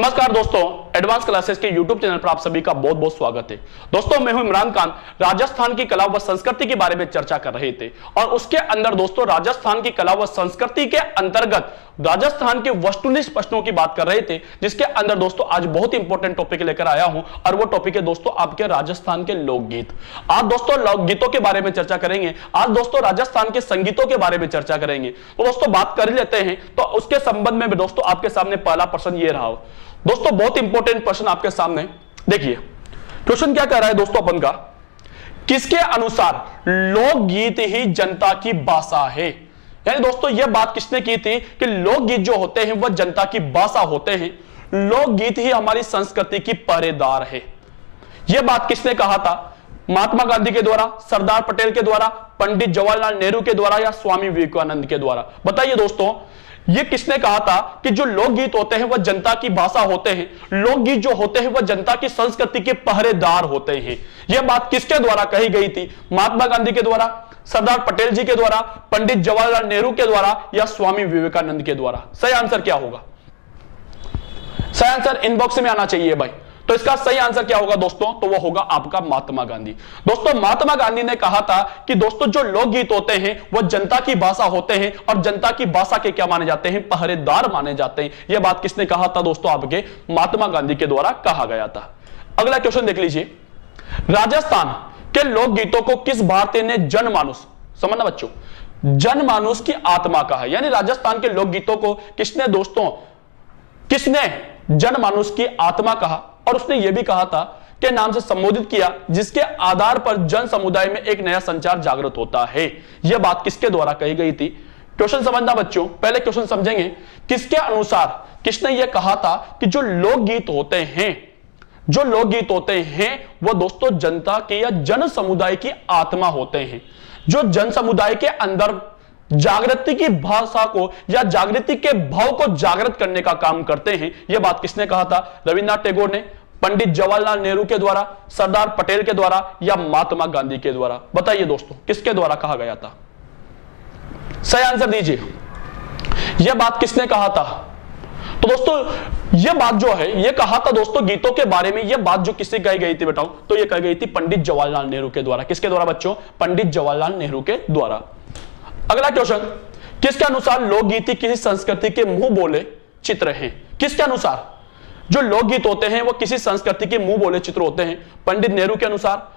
नमस्कार दोस्तों, advance classes के YouTube चैनल पर आप सभी का बहुत बहुत स्वागत है। दोस्तों मैं हूं इमरान खान। राजस्थान की कला व संस्कृति के बारे में चर्चा कर रहे थे और उसके अंदर दोस्तों राजस्थान की कला व संस्कृति के अंतर्गत राजस्थान के वस्तुनिष्ठ प्रश्नों की बात कर रहे थे, जिसके अंदर दोस्तों आज बहुत इंपॉर्टेंट टॉपिक लेकर आया हूं और वो टॉपिक है दोस्तों आपके राजस्थान के लोकगीत। आज दोस्तों लोकगीतों के बारे में चर्चा करेंगे, आज दोस्तों राजस्थान के संगीतों के बारे में चर्चा करेंगे। तो दोस्तों बात कर लेते हैं, तो उसके संबंध में दोस्तों आपके सामने पहला प्रश्न ये रहा हो। दोस्तों बहुत इंपॉर्टेंट प्रश्न आपके सामने देखिए, क्वेश्चन क्या कह रहा है दोस्तों अपन का, किसके अनुसार लोकगीत ही जनता की भाषा है। यानी दोस्तों यह बात किसने की थी कि लोकगीत जो होते हैं वह जनता की भाषा होते हैं, लोकगीत ही हमारी संस्कृति की पहरेदार है। यह बात किसने कहा था? महात्मा गांधी के द्वारा, सरदार पटेल के द्वारा, पंडित जवाहरलाल नेहरू के द्वारा या स्वामी विवेकानंद के द्वारा? बताइए दोस्तों ये किसने कहा था कि जो लोकगीत होते हैं वह जनता की भाषा होते हैं, लोकगीत जो होते हैं वह जनता की संस्कृति के पहरेदार होते हैं। यह बात किसके द्वारा कही गई थी? महात्मा गांधी के द्वारा, सरदार पटेल जी के द्वारा, पंडित जवाहरलाल नेहरू के द्वारा या स्वामी विवेकानंद के द्वारा? सही आंसर क्या होगा? सही आंसर इनबॉक्स में आना चाहिए भाई। तो इसका सही आंसर क्या होगा दोस्तों? तो वो होगा आपका महात्मा गांधी। दोस्तों महात्मा गांधी ने कहा था कि दोस्तों जो लोकगीत होते हैं वो जनता की भाषा होते हैं और जनता की भाषा के क्या माने जाते हैं? पहरेदार माने जाते हैं। यह बात किसने कहा था दोस्तों? आपके महात्मा गांधी के द्वारा कहा गया था। अगला क्वेश्चन देख लीजिए, राजस्थान के लोकगीतों को किस भारतीय ने जनमानस, समझना बच्चों, जनमानस की आत्मा कहा है। यानी राजस्थान के लोकगीतों को किसने दोस्तों, किसने जनमानस की आत्मा कहा और उसने यह भी कहा था के नाम से संबोधित किया, जिसके आधार पर जन समुदाय में एक नया संचार जागृत होता है। यह बात किसके द्वारा कही गई थी? क्वेश्चन समझना बच्चों, पहले क्वेश्चन समझेंगे, किसके अनुसार किसने यह कहा था कि जो लोकगीत होते हैं, जो लोकगीत होते हैं वो दोस्तों जनता के या जन समुदाय की आत्मा होते हैं, जो जन समुदाय के अंदर जागृति की भाषा को या जागृति के भाव को जागृत करने का काम करते हैं। यह बात किसने कहा था? रविन्द्रनाथ टैगोर ने, पंडित जवाहरलाल नेहरू के द्वारा, सरदार पटेल के द्वारा या महात्मा गांधी के द्वारा? बताइए दोस्तों किसके द्वारा कहा गया था? सही आंसर दीजिए। यह बात किसने कहा था? तो दोस्तों यह बात जो है यह कहा था दोस्तों गीतों के बारे में, यह बात जो किससे कही गई थी बताओ? तो यह कही गई थी पंडित जवाहरलाल नेहरू के द्वारा। किसके द्वारा बच्चों? पंडित जवाहरलाल नेहरू के द्वारा। अगला क्वेश्चन, किसके अनुसार लोकगीत किसी संस्कृति के मुंह बोले चित्र हैं? किसके अनुसार जो लोकगीत होते हैं वो किसी संस्कृति के मुंह बोले चित्र होते हैं? पंडित नेहरू के अनुसार,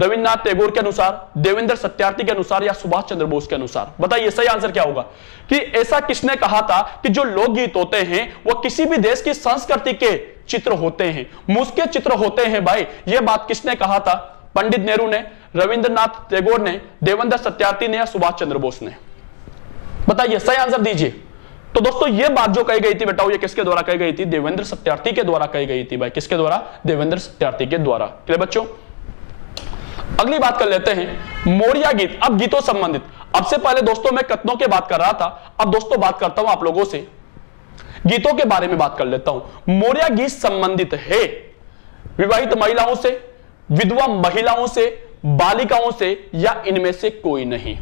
रविन्द्रनाथ टैगोर के अनुसार, देवेंद्र सत्यार्थी के अनुसार या सुभाष चंद्र बोस के अनुसार? बताइए सही आंसर क्या होगा? कि ऐसा किसने कहा था कि जो लोकगीत होते हैं वो किसी भी देश की संस्कृति के चित्र होते हैं, मुंह के चित्र होते हैं भाई। यह बात किसने कहा था? पंडित नेहरू ने, रविंद्रनाथ टैगोर ने, देवेंद्र सत्यार्थी ने या सुभाष चंद्र बोस ने? बताइए सही आंसर दीजिए। तो दोस्तों यह बात जो कही गई थी बताओ ये किसके द्वारा कही गई थी? देवेंद्र सत्यार्थी के द्वारा कही गई थी भाई। किसके द्वारा? देवेंद्र सत्यार्थी के द्वारा। क्लियर बच्चों? अगली बात कर लेते हैं मोरिया गीत। अब गीतों संबंधित, अब से पहले दोस्तों मैं कथनों की बात कर रहा था, अब दोस्तों बात करता हूं आप लोगों से गीतों के बारे में बात कर लेता हूं। मोरिया गीत संबंधित है विवाहित महिलाओं से, विधवा महिलाओं से, बालिकाओं से या इनमें से कोई नहीं?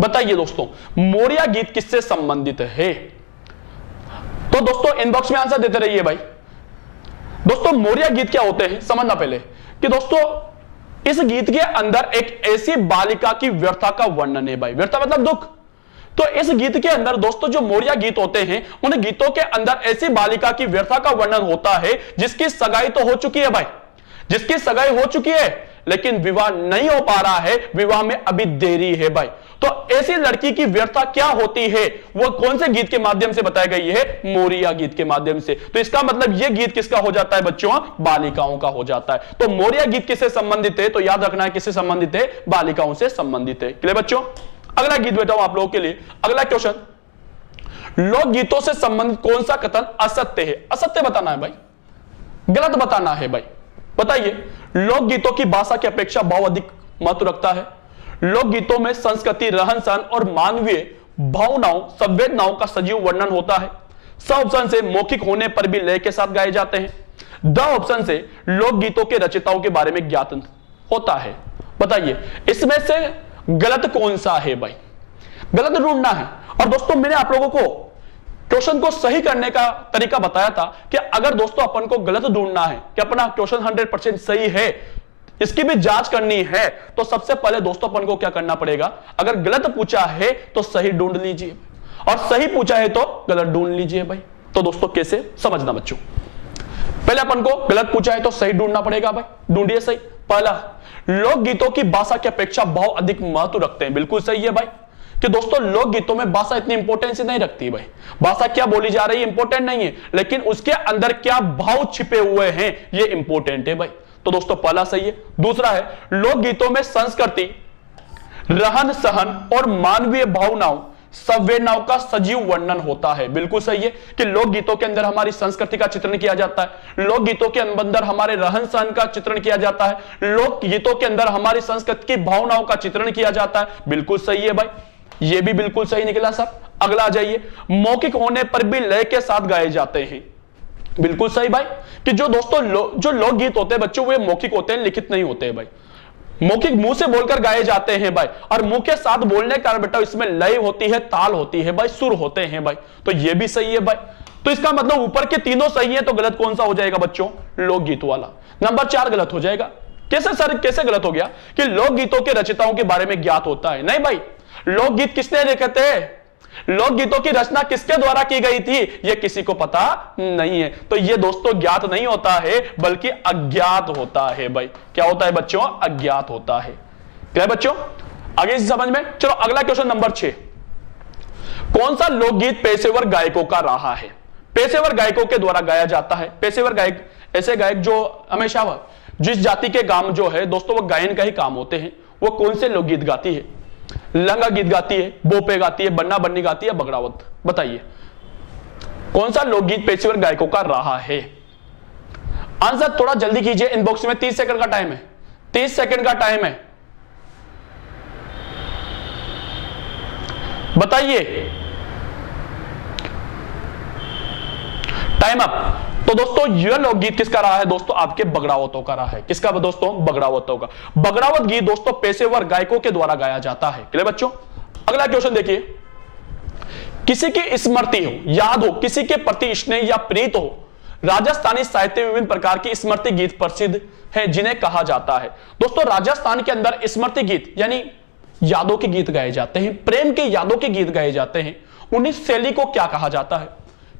बताइए दोस्तों मोरिया गीत किससे संबंधित है? तो दोस्तों इनबॉक्स में आंसर देते रहिए भाई। दोस्तों मोरिया गीत क्या होते हैं समझना पहले कि दोस्तों इस गीत के अंदर एक ऐसी बालिका की व्यथा का वर्णन है भाई। व्यथा मतलब दुख। तो इस गीत के अंदर दोस्तों जो मोरिया गीत होते हैं उन गीतों के अंदर ऐसी बालिका की व्यथा का वर्णन होता है जिसकी सगाई तो हो चुकी है भाई, जिसकी सगाई हो चुकी है लेकिन विवाह नहीं हो पा रहा है, विवाह में अभी देरी है भाई। तो ऐसी लड़की की व्यथा क्या होती है वो कौन से गीत के माध्यम से बताई गई है? मोरिया गीत के माध्यम से। तो इसका मतलब यह गीत किसका हो जाता है बच्चों? बालिकाओं का हो जाता है। तो मोरिया गीत किससे संबंधित है? तो याद रखना है किससे संबंधित है? बालिकाओं से संबंधित है। क्लियर बच्चों? अगला गीत बेटा आप लोगों के लिए अगला क्वेश्चन, लोकगीतों से संबंधित कौन सा कथन असत्य है? असत्य बताना है भाई, गलत बताना है भाई। बताइए लोकगीतों की भाषा की अपेक्षा भाव अधिक महत्व रखता है। लोकगीतों में संस्कृति, रहन सहन और मानवीय भावनाओं, संवेदनाओं का सजीव वर्णन होता है। स ऑप्शन से मौखिक होने पर भी लय के साथ गाए जाते हैं। द ऑप्शन से लोकगीतों के रचयिताओं के बारे में ज्ञात होता है। बताइए इसमें से गलत कौन सा है भाई? गलत ढूंढना है। और दोस्तों मैंने आप लोगों को क्वेश्चन को सही करने का तरीका बताया था कि अगर दोस्तों अपन को गलत ढूंढना है कि अपना क्वेश्चन 100% सही है, इसकी भी जांच करनी है, तो सबसे पहले दोस्तों अपन को क्या करना पड़ेगा, अगर गलत पूछा है तो सही ढूंढ लीजिए और सही पूछा है तो गलत ढूंढ लीजिए भाई। तो दोस्तों कैसे समझना बच्चों, पहले अपन को गलत पूछा है तो सही ढूंढना पड़ेगा भाई। ढूंढिए सही। पहला, लोकगीतों की भाषा की अपेक्षा भाव अधिक महत्व रखते हैं। बिल्कुल सही है भाई कि दोस्तों लोकगीतों में भाषा इतनी इंपॉर्टेंस नहीं रखती भाई। भाषा क्या बोली जा रही है इंपॉर्टेंट नहीं है, लेकिन उसके अंदर क्या भाव छिपे हुए हैं ये इंपॉर्टेंट है भाई। तो दोस्तों पहला सही है। दूसरा है, लोकगीतों में संस्कृति, रहन सहन और मानवीय भावनाओं, संवेदनाओं का सजीव वर्णन होता है। बिल्कुल सही है कि लोकगीतों के अंदर हमारी संस्कृति का चित्रण किया जाता है, लोकगीतों के अंदर हमारे रहन सहन का चित्रण किया जाता है, लोकगीतों के अंदर हमारी संस्कृति की भावनाओं का चित्रण किया जाता है। बिल्कुल सही है भाई, ये भी बिल्कुल सही निकला सर। अगला आ जाइए, मौखिक होने पर भी लय के साथ गाए जाते हैं। बिल्कुल सही भाई कि जो दोस्तों जो लोकगीत होते हैं बच्चों, वे मौखिक होते हैं, लिखित नहीं होते हैं भाई। मौखिक मुंह से बोलकर गाए जाते हैं भाई, और मुंह के साथ बोलने का बेटा इसमें लय होती है, ताल होती है भाई, सुर होते हैं भाई। तो ये भी सही है भाई। तो इसका मतलब ऊपर के तीनों सही है, तो गलत कौन सा हो जाएगा बच्चों, लोकगीत वाला। नंबर 4 गलत हो जाएगा। कैसे सर, कैसे गलत हो गया कि लोकगीतों के रचयिताओं के बारे में ज्ञात होता है। नहीं भाई, लोकगीत किसने लिखे थे, लोकगीतों की रचना किसके द्वारा की गई थी, यह किसी को पता नहीं है। तो यह दोस्तों ज्ञात नहीं होता है बल्कि अज्ञात होता है भाई। क्या होता है बच्चों, अज्ञात होता है। क्या है बच्चों, आगे से समझ में। चलो अगला क्वेश्चन नंबर 6, कौन सा लोकगीत पेशेवर गायकों का रहा है। पेशेवर गायकों के द्वारा गाया जाता है। पेशेवर गायक ऐसे गायक जो हमेशा वह जिस जाति के काम जो है दोस्तों वो गायन का ही काम होते हैं, वो कौन से लोकगीत गाती है, लंगा गीत गाती है, बोपे गाती है, बन्ना बन्नी गाती है, बगड़ावत। बताइए कौन सा लोकगीत पेशेवर गायकों का रहा है। आंसर थोड़ा जल्दी कीजिए, इनबॉक्स में 30 सेकंड का टाइम है, 30 सेकंड का टाइम है, बताइए। Time up. तो दोस्तों यह लोकगीत किसका रहा है दोस्तों, आपके बगड़ावतों का रहा है। किसका दोस्तों, बगड़ावतों का। बगड़ावत गीत दोस्तों पेशेवर गायकों के द्वारा गाया जाता है। क्लियर बच्चों। अगला क्वेश्चन देखिए, किसी की स्मृति हो, याद हो, किसी के प्रति स्नेह या प्रीत हो, राजस्थानी साहित्य में विभिन्न प्रकार की स्मृति गीत प्रसिद्ध है जिन्हें कहा जाता है। दोस्तों राजस्थान के अंदर स्मृति गीत यानी यादों के गीत गाए जाते हैं, प्रेम के यादों के गीत गाए जाते हैं। उन्हीं शैली को क्या कहा जाता है,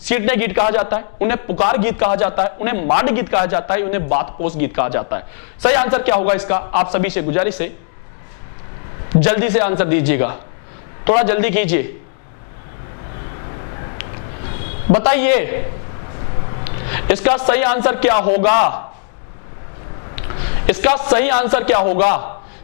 सीटने गीत कहा जाता है, उन्हें पुकार गीत कहा जाता है, उन्हें मांड गीत कहा जाता है, उन्हें बात पोस गीत कहा जाता है। सही आंसर क्या होगा इसका, आप सभी से गुजारिश है जल्दी से आंसर दीजिएगा, थोड़ा जल्दी कीजिए, बताइए इसका सही आंसर क्या होगा। इसका सही आंसर क्या होगा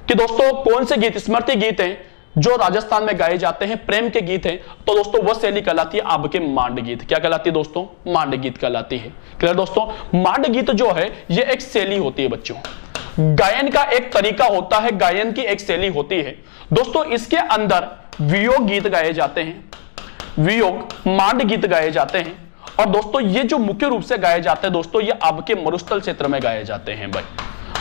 कि दोस्तों कौन से गीत स्मृति गीत हैं जो राजस्थान में गाए जाते हैं, प्रेम के गीत हैं। तो दोस्तों वह शैली कहलाती है आपके मांड गीत। क्या कहलाती है दोस्तों, मांड गीत कहलाती है। क्लियर दोस्तों। मांड गीत जो है यह एक शैली होती है बच्चों, गायन का एक तरीका होता है, गायन की एक शैली होती है दोस्तों। इसके अंदर वियोग गीत गाए जाते हैं, वियोग मांड गीत गाए जाते हैं। और दोस्तों ये जो मुख्य रूप से गाए जाते हैं दोस्तों, ये आपके मरुस्थल क्षेत्र में गाए जाते हैं भाई,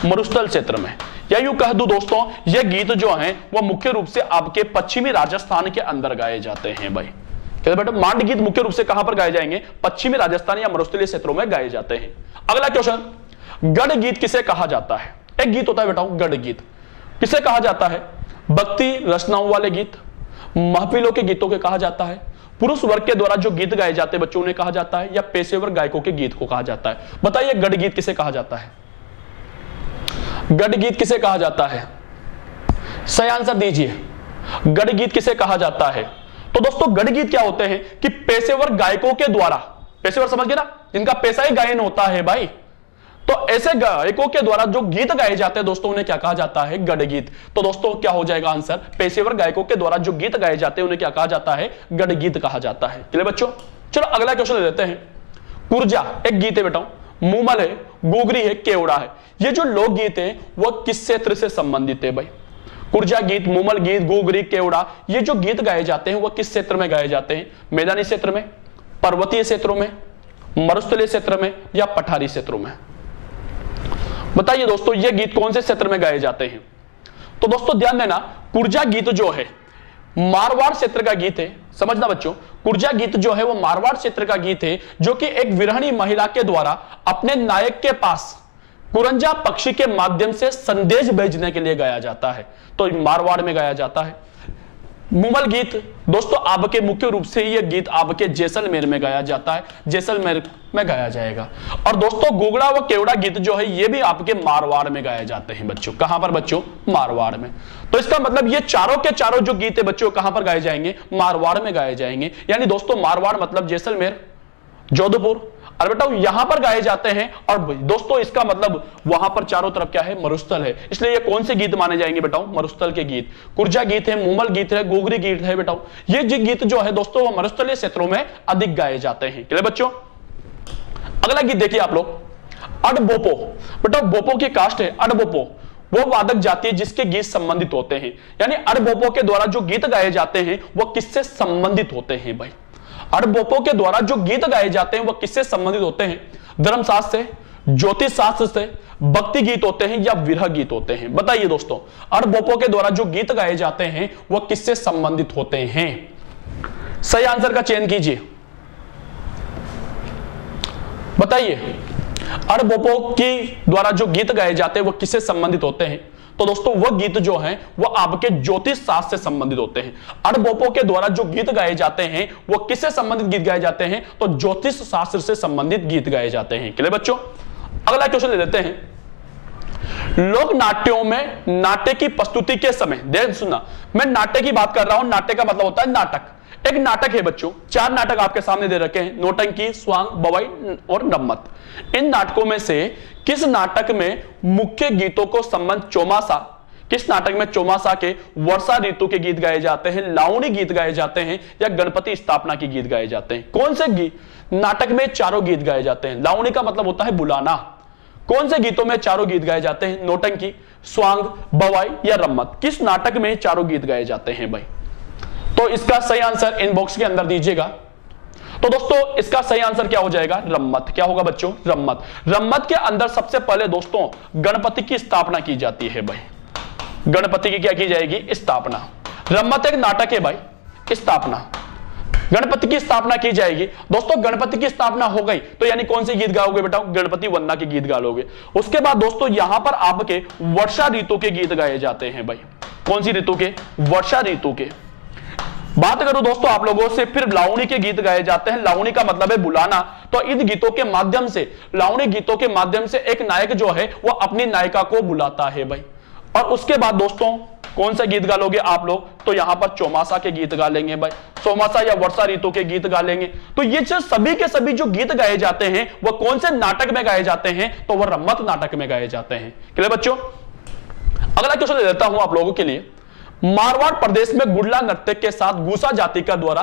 मरुस्थल क्षेत्र में। या यूं कह दूं दोस्तों, ये गीत जो हैं वो मुख्य रूप से आपके पश्चिमी राजस्थान के अंदर गाए जाते हैं भाई। कहते बेटा मांड गीत मुख्य रूप से कहां पर गाए जाएंगे, पश्चिमी राजस्थान या मरुस्थलीय क्षेत्रों में गाए जाते हैं। अगला क्वेश्चन, गढ़ गीत किसे कहा जाता है। एक गीत होता है बेटा गढ़ गीत, किसे कहा जाता है, भक्ति रचनाओं वाले गीत, महफिलों के गीतों के कहा जाता है, पुरुष वर्ग के द्वारा जो गीत गाए जाते हैं बच्चों उन्हें कहा जाता है, या पेशेवर गायकों के गीत को कहा जाता है। बताइए गढ़ गीत किसे कहा जाता है, गढ़ गीत किसे कहा जाता है, सही आंसर दीजिए। गढ़ गीत किसे कहा जाता है। तो दोस्तों गढ़ गीत क्या होते हैं कि पेशेवर गायकों के द्वारा, पेशेवर समझ गए ना, जिनका पेशा ही गायन होता है भाई, तो ऐसे गायकों के द्वारा जो गीत गाए जाते हैं दोस्तों उन्हें क्या कहा जाता है, गढ़ गीत। तो दोस्तों क्या हो जाएगा आंसर, पेशेवर गायकों के द्वारा जो गीत गाए जाते हैं उन्हें क्या कहा जाता है, गढ़ गीत कहा जाता है। क्लियर बच्चों। चलो अगला क्वेश्चन ले लेते हैं। कुर्जा एक गीत है बेटा, मूमल है, गोगरी है, केवड़ा है। ये जो लोकगीत है वो किस क्षेत्र से संबंधित है भाई, कुर्जा गीत, मूमल गीत, गोगरी, केवड़ा, ये जो गीत गाए जाते हैं वो किस क्षेत्र में गाए जाते हैं, मैदानी क्षेत्र में, पर्वतीय क्षेत्रों में, मरुस्थलीय क्षेत्र में, या पठारी क्षेत्रों में। बताइए दोस्तों ये गीत कौन से क्षेत्र में गाए जाते हैं। तो दोस्तों ध्यान देना, कुर्जा गीत जो है मारवाड़ क्षेत्र का गीत है, समझना बच्चों, कुर्जा गीत जो है वो मारवाड़ क्षेत्र का गीत है, जो कि एक विरहणी महिला के द्वारा अपने नायक के पास कुरंजा पक्षी के माध्यम से संदेश भेजने के लिए गाया जाता है, तो मारवाड़ में गाया जाता है। मुमल गीत दोस्तों आपके मुख्य रूप से यह गीत आपके जैसलमेर में गाया जाता है, जैसलमेर में गाया जाएगा। और दोस्तों गुगड़ा व केवड़ा गीत जो है ये भी आपके मारवाड़ में गाए जाते हैं बच्चों। कहां पर बच्चों? मारवाड़ में। तो इसका मतलब ये चारों के चारों जो गीत है बच्चों कहां पर गाए जाएंगे? मारवाड़ में गाए जाएंगे। यानी दोस्तों मारवाड़ मतलब जैसलमेर, जोधपुर, और बेटा यहां पर गाए जाते हैं। और दोस्तों इसका मतलब वहां पर चारों तरफ क्या है? मरुस्थल है, इसलिए ये कौन से गीत माने जाएंगे बेटा? मरुस्थल के गीत। कुर्जा गीत है, मुमल गीत है, गोगरी गीत है बेटा, ये जो गीत जो है दोस्तों वो मरुस्थलीय क्षेत्रों में अधिक गाए जाते हैं। क्लियर बच्चों? अगला गीत देखिए आप लोग, अडबोपो। बेटा बोपो की कास्ट है अडबोपो, वो वादक जाति है जिसके गीत संबंधित होते हैं। यानी अडबोपो के द्वारा जो गीत गाए जाते हैं वो किससे संबंधित होते हैं भाई? अडबोपो के द्वारा जो गीत गाए जाते हैं वो किससे संबंधित होते हैं? धर्मशास्त्र से, ज्योतिष शास्त्र से, भक्ति गीत होते हैं या विरह गीत होते हैं? बताइए दोस्तों, अडबोपो के द्वारा जो गीत गाए जाते हैं वो किससे संबंधित होते हैं? सही आंसर का चयन कीजिए, बताइए। अडबोपो के द्वारा जो गीत गाए जाते हैं वो किससे संबंधित होते हैं? तो दोस्तों वह गीत जो हैं वो आपके ज्योतिष शास्त्र से संबंधित होते हैं। अडबोपो के द्वारा जो गीत गाए जाते हैं वो किससे संबंधित गीत गाए जाते हैं? तो ज्योतिष शास्त्र से संबंधित गीत गाए जाते हैं। क्लियर बच्चों? अगला क्वेश्चन ले लेते हैं। लोक नाट्यों में नाट्य की प्रस्तुति के समय, ध्यान सुनना, मैं नाट्य की बात कर रहा हूं। नाट्य का मतलब होता है नाटक। एक नाटक है बच्चों, 4 नाटक आपके सामने दे रखे हैं, नौटंकी, स्वांग, बवाई और नम्मत। इन नाटकों में से किस नाटक में मुख्य गीतों को संबंध चौमासा, किस नाटक में चौमासा के वर्षा ऋतु के गीत गाए जाते हैं, लावणी गीत गाए जाते हैं या गणपति स्थापना के गीत गाए जाते हैं? कौन से नाटक में चारों गीत गाए जाते हैं? लावणी का मतलब होता है बुलाना। कौन से गीतों में चारों गीत गाए जाते हैं? नौटंकी, स्वांग, बवाई या रम्मत? किस नाटक में चारों गीत गाए जाते हैं भाई? तो इसका सही आंसर इनबॉक्स के अंदर दीजिएगा। तो दोस्तों इसका सही आंसर क्या हो जाएगा? रम्मत। क्या होगा बच्चों? रम्मत। रम्मत के अंदर सबसे पहले दोस्तों गणपति की स्थापना की जाती है भाई। गणपति की क्या की जाएगी? स्थापना। रम्मत एक नाटक है भाई, स्थापना, गणपति की स्थापना की जाएगी। दोस्तों गणपति की स्थापना हो गई तो यानी कौन से गीत गाओगे बेटा? गणपति वंदना के गीत गाओगे। उसके बाद दोस्तों यहां पर आपके वर्षा ऋतु के गीत गाए जाते हैं भाई। कौन सी ऋतु के? वर्षा ऋतु के। बात करूं दोस्तों आप लोगों से, फिर लावणी के गीत गाए जाते हैं। लावणी का मतलब है बुलाना। तो इन गीतों के माध्यम से, लावणी गीतों के माध्यम से एक नायक जो है वो अपनी नायिका को बुलाता है भाई। और उसके बाद दोस्तों कौन सा गीत गा लोगे आप लोग? तो यहां पर चौमासा के गीत गा लेंगे भाई, चौमासा या वर्षा ऋतु के गीत गा लेंगे। तो ये जो सभी के सभी जो गीत गाए जाते हैं वो कौन से नाटक में गाए जाते हैं? तो वह रम्मत नाटक में गाए जाते हैं। क्लियर बच्चों? अगला क्वेश्चन ले लेता हूं आप लोगों के लिए। मारवाड़ प्रदेश में गुडला नृत्य के साथ गूसा जाति का द्वारा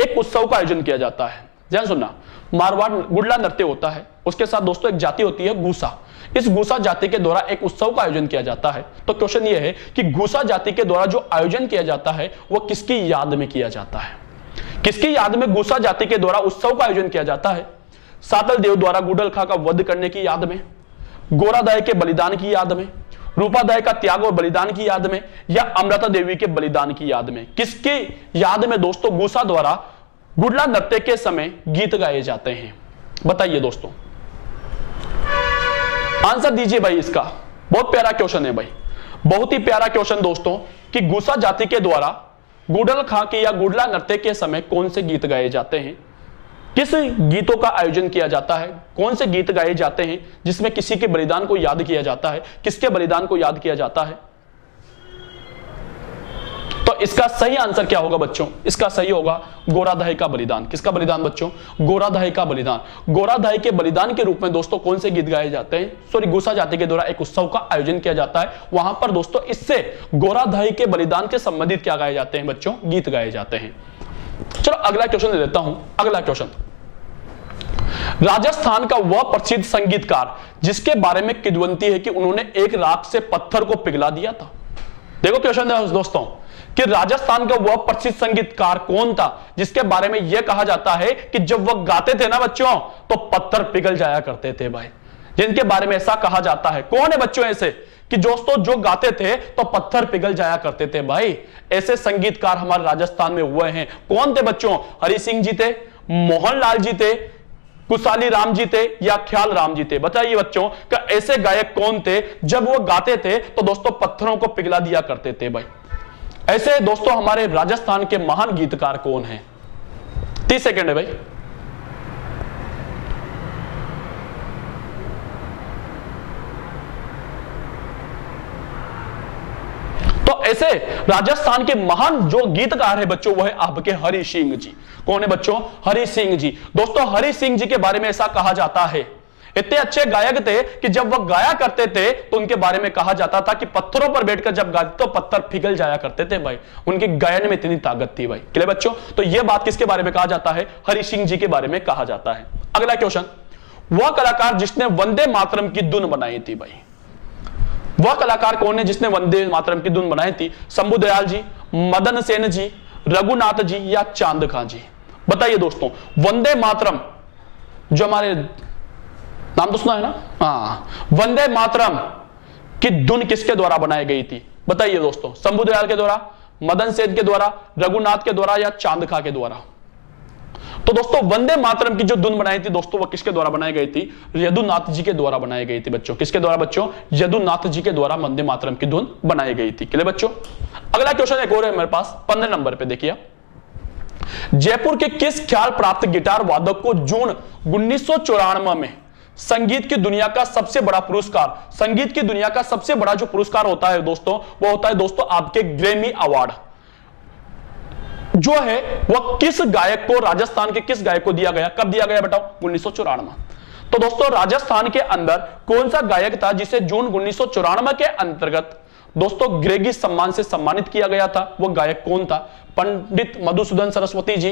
एक उत्सव का आयोजन किया जाता है। ध्यान सुनना, मारवाड़ गुडला नृत्य होता है, उसके साथ दोस्तों एक जाति होती है गूसा। इस गूसा जाति के द्वारा एक उत्सव का आयोजन किया जाता है। तो क्वेश्चन यह है कि गूसा जाति के द्वारा जो आयोजन किया जाता है वो किसकी याद में किया जाता है? किसकी याद में गूसा जाति के द्वारा उत्सव का आयोजन किया जाता है? सातल देव द्वारा गुडल खां का वध करने की याद में, गोरादाय के बलिदान की याद में, रूपादाय का त्याग और बलिदान की याद में, या अमृता देवी के बलिदान की याद में? किसके याद में दोस्तों गूसा द्वारा गुडला नृत्य के समय गीत गाए जाते हैं? बताइए दोस्तों, आंसर दीजिए भाई इसका। बहुत प्यारा क्वेश्चन है भाई, बहुत ही प्यारा क्वेश्चन दोस्तों, कि गूसा जाति के द्वारा गुडल खां के या गुडला नृत्य के समय कौन से गीत गाए जाते हैं? किस गीतों का आयोजन किया जाता है? कौन से गीत गाए जाते हैं जिसमें किसी के बलिदान को याद किया जाता है? किसके बलिदान को याद किया जाता है? तो इसका सही आंसर क्या होगा बच्चों? इसका सही होगा गोरादाई का बलिदान। किसका बलिदान बच्चों? गोरादाई का बलिदान। गोरादाई के बलिदान के रूप में दोस्तों कौन से गीत गाए जाते हैं? सॉरी, गूसा जाति के द्वारा एक उत्सव का आयोजन किया जाता है, वहां पर दोस्तों इससे गोरादाई के बलिदान के संबंधित क्या गाए जाते हैं बच्चों? गीत गाए जाते हैं। चलो अगला क्वेश्चन ले लेता हूं। अगला क्वेश्चन, राजस्थान का वह प्रसिद्ध संगीतकार जिसके बारे में किदवंती है कि उन्होंने एक राख से पत्थर को पिघला दिया था। देखो क्वेश्चन है दोस्तों कि राजस्थान का वह प्रसिद्ध संगीतकार कौन था जिसके बारे में यह कहा जाता है कि जब वह गाते थे ना बच्चों तो पत्थर पिघल जाया करते थे भाई, जिनके बारे में ऐसा कहा जाता है। कौन है बच्चों ऐसे? कि दोस्तों जो गाते थे तो पत्थर पिघल जाया करते थे भाई। ऐसे संगीतकार हमारे राजस्थान में हुए हैं। कौन थे बच्चों? हरि सिंह जी थे, मोहनलाल जी थे, कुशाली राम जी थे या ख्याल राम जी थे? बताइए बच्चों कि ऐसे गायक कौन थे जब वो गाते थे तो दोस्तों पत्थरों को पिघला दिया करते थे भाई। ऐसे दोस्तों हमारे राजस्थान के महान गीतकार कौन हैं? 30 सेकंड है भाई। तो ऐसे राजस्थान के महान जो गीतकार है बच्चों वो है आपके हरि सिंह जी। कौन है बच्चों? हरि सिंह जी। दोस्तों हरि सिंह जी के बारे में ऐसा कहा जाता है, इतने अच्छे गायक थे कि जब वह गाया करते थे तो उनके बारे में कहा जाता था कि पत्थरों पर बैठकर जब गाते तो पत्थर पिघल जाया करते थे भाई। उनके गायन में इतनी ताकत थी भाई। क्लियर बच्चों? तो यह बात किसके बारे में कहा जाता है? हरि सिंह जी के बारे में कहा जाता है। अगला क्वेश्चन, वह कलाकार जिसने वंदे मातरम की धुन बनाई थी भाई। वह कलाकार कौन है जिसने वंदे मातरम की धुन बनाई थी? शंभू दयाल जी, मदन सेन जी, रघुनाथ जी या चांद खां जी? बताइए दोस्तों, वंदे मातरम जो हमारे नाम तो सुना है ना? हाँ, वंदे मातरम की धुन किसके द्वारा बनाई गई थी? बताइए दोस्तों, शंभू दयाल के द्वारा, मदन सेन के द्वारा, रघुनाथ के द्वारा या चांद खां के द्वारा? तो दोस्तों वंदे मातरम की जो धुन बनाई थी दोस्तों वो किसके द्वारा बनाई गई थी? यदुनाथ जी के द्वारा बनाई गई थी बच्चों। किसके द्वारा बच्चों? यदुनाथ जी के द्वारा वंदे मातरम की धुन बनाई गई थी। क्लियर बच्चों? अगला क्वेश्चन एक और है मेरे पास 15 नंबर पे, देखिए। जयपुर के किस ख्याल प्राप्त गिटार वादक को जून 1994 में संगीत की दुनिया का सबसे बड़ा पुरस्कार, संगीत की दुनिया का सबसे बड़ा जो पुरस्कार होता है दोस्तों वो होता है दोस्तों आपके ग्रैमी अवार्ड, जो है वह किस गायक को, राजस्थान के किस गायक को दिया गया? कब दिया गया बताओ? 1994। तो दोस्तों राजस्थान के अंदर कौन सा गायक था जिसे जून 1994 के अंतर्गत दोस्तों ग्रेगी सम्मान से सम्मानित किया गया था? वो गायक कौन था? पंडित मधुसूदन सरस्वती जी,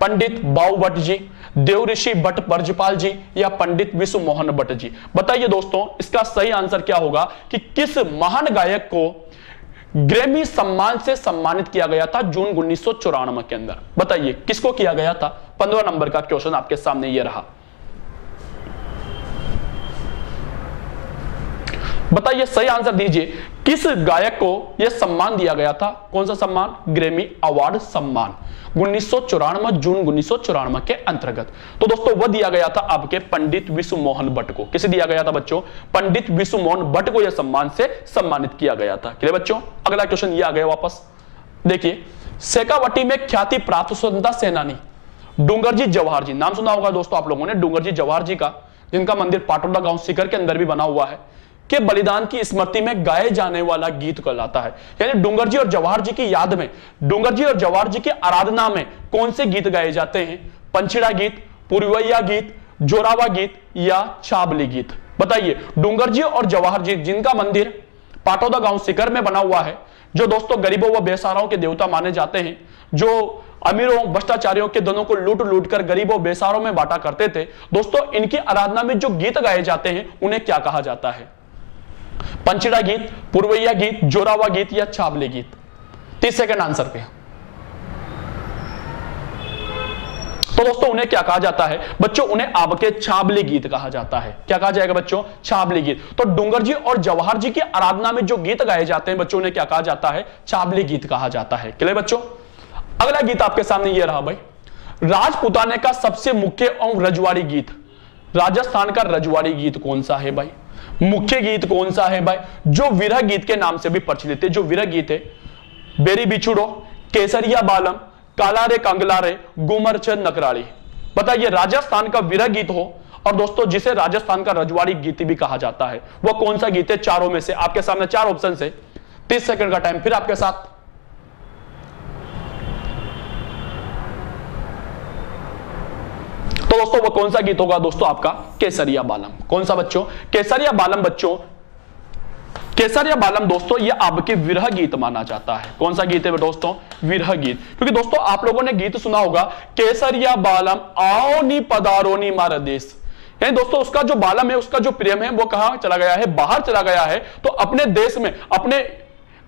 पंडित बाऊ भट्ट जी, देवऋषि भट्ट ब्रजपाल जी या पंडित विश्व मोहन भट्ट जी? बताइए दोस्तों इसका सही आंसर क्या होगा कि किस महान गायक को ग्रैमी सम्मान से सम्मानित किया गया था जून 1994 के अंदर? बताइए किसको किया गया था? 15 नंबर का क्वेश्चन आपके सामने ये रहा। बताइए सही आंसर दीजिए, किस गायक को यह सम्मान दिया गया था? कौन सा सम्मान? ग्रैमी अवार्ड सम्मान 1994, जून 1994 के अंतर्गत। तो दोस्तों वह दिया गया था आपके पंडित विश्व मोहन भट्ट को। किसे दिया गया था बच्चों? पंडित विश्व मोहन भट्ट को यह सम्मान से सम्मानित किया गया था। क्लियर बच्चों? अगला क्वेश्चन ये आ गया वापस, देखिए। शेखावटी में ख्याति प्राप्त स्वतंत्रता सेनानी डूंगरजी जवाहर जी, नाम सुना होगा दोस्तों आप लोगों ने डूंगरजी जवाहर जी का, जिनका मंदिर पाटोदा गांव सीकर के अंदर भी बना हुआ है, के बलिदान की स्मृति में गाए जाने वाला गीत कहलाता है। यानी डूंगरजी और जवाहर जी की याद में, डूंगरजी और जवाहर जी की आराधना में कौन से गीत गाए जाते हैं? पंछीड़ा गीत, पुरवैया गीत, जोरावा गीत या छाबली गीत? बताइए। डूंगरजी और जवाहर जी जिनका मंदिर पाटोदा गांव सीकर में बना हुआ है, जो दोस्तों गरीबों व बेसहाराओं के देवता माने जाते हैं, जो अमीरों भ्रष्टाचारियों के धनों को लूट लूट कर गरीबों बेसहारों में बांटा करते थे, दोस्तों इनकी आराधना में जो गीत गाए जाते हैं उन्हें क्या कहा जाता है? पंचड़ा गीत, पुरवैया गीत, जोरावा गीत या छाबली गीत? 30 सेकंड आंसर पे। तो दोस्तों उन्हें क्या कहा जाता है बच्चों? उन्हें आपके छाबली गीत कहा जाता है। क्या कहा जाएगा बच्चों? छाबली गीत। तो डूंगरजी और जवाहर जी की आराधना में जो गीत गाए जाते हैं बच्चों, उन्हें क्या कहा जाता है? छाबली गीत कहा जाता है। क्लियर बच्चों? अगला गीत आपके सामने ये रहा भाई, राजपुताने का सबसे मुख्य और रजवाड़ी गीत, राजस्थान का रजवाड़ी गीत कौन सा है भाई? मुख्य गीत कौन सा है भाई? जो विरह गीत के नाम से भी प्रचलित है, जो विरह गीत है, बेरी बिछुड़ो, केसरिया बालम, काला रे कंगला रे, गुमर चंद नकराड़ी। बताइए राजस्थान का विरह गीत हो और दोस्तों जिसे राजस्थान का रजवाड़ी गीत भी कहा जाता है, वो कौन सा गीत है? चारों में से आपके सामने 4 ऑप्शन है। 30 सेकंड का टाइम फिर आपके साथ। तो दोस्तों वो कौन सा गीत होगा दोस्तों? आपका केसरिया बालम। कौन सा बच्चों? केसरिया बालम बच्चों, केसरिया बालम दोस्तों ये आपके विरह गीत माना जाता है। कौन सा गीत है दोस्तों? विरह गीत। क्योंकि दोस्तों आप लोगों ने गीत सुना होगा, केसरिया बालम आओ नी पधारो नी मारा देश। यानी दोस्तों उसका जो बालम है, उसका जो प्रेम है, वो कहां चला गया है? बाहर चला गया है। तो अपने देश में, अपने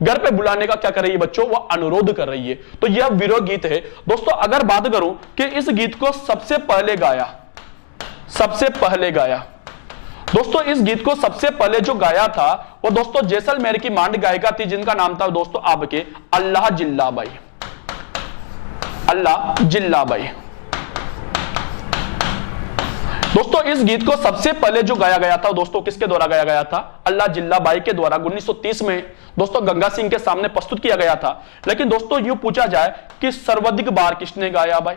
घर पे बुलाने का क्या कर रही है बच्चों? वो अनुरोध कर रही है। तो यह विरह गीत है दोस्तों। अगर बात करूं कि इस गीत को सबसे पहले गाया दोस्तों इस गीत को सबसे पहले जो गाया था वो दोस्तों जैसलमेर की मांड गायिका थी, जिनका नाम था दोस्तों आपके अल्लाह जिल्लाबाई। अल्लाह जिल्लाबाई। दोस्तों इस गीत को सबसे पहले जो गाया गया था दोस्तों किसके द्वारा गाया गया था? अल्लाह जिल्लाबाई के द्वारा 1930 में दोस्तों गंगा सिंह के सामने प्रस्तुत किया गया था। लेकिन दोस्तों यूं पूछा जाए कि सर्वाधिक बार किसने गाया भाई?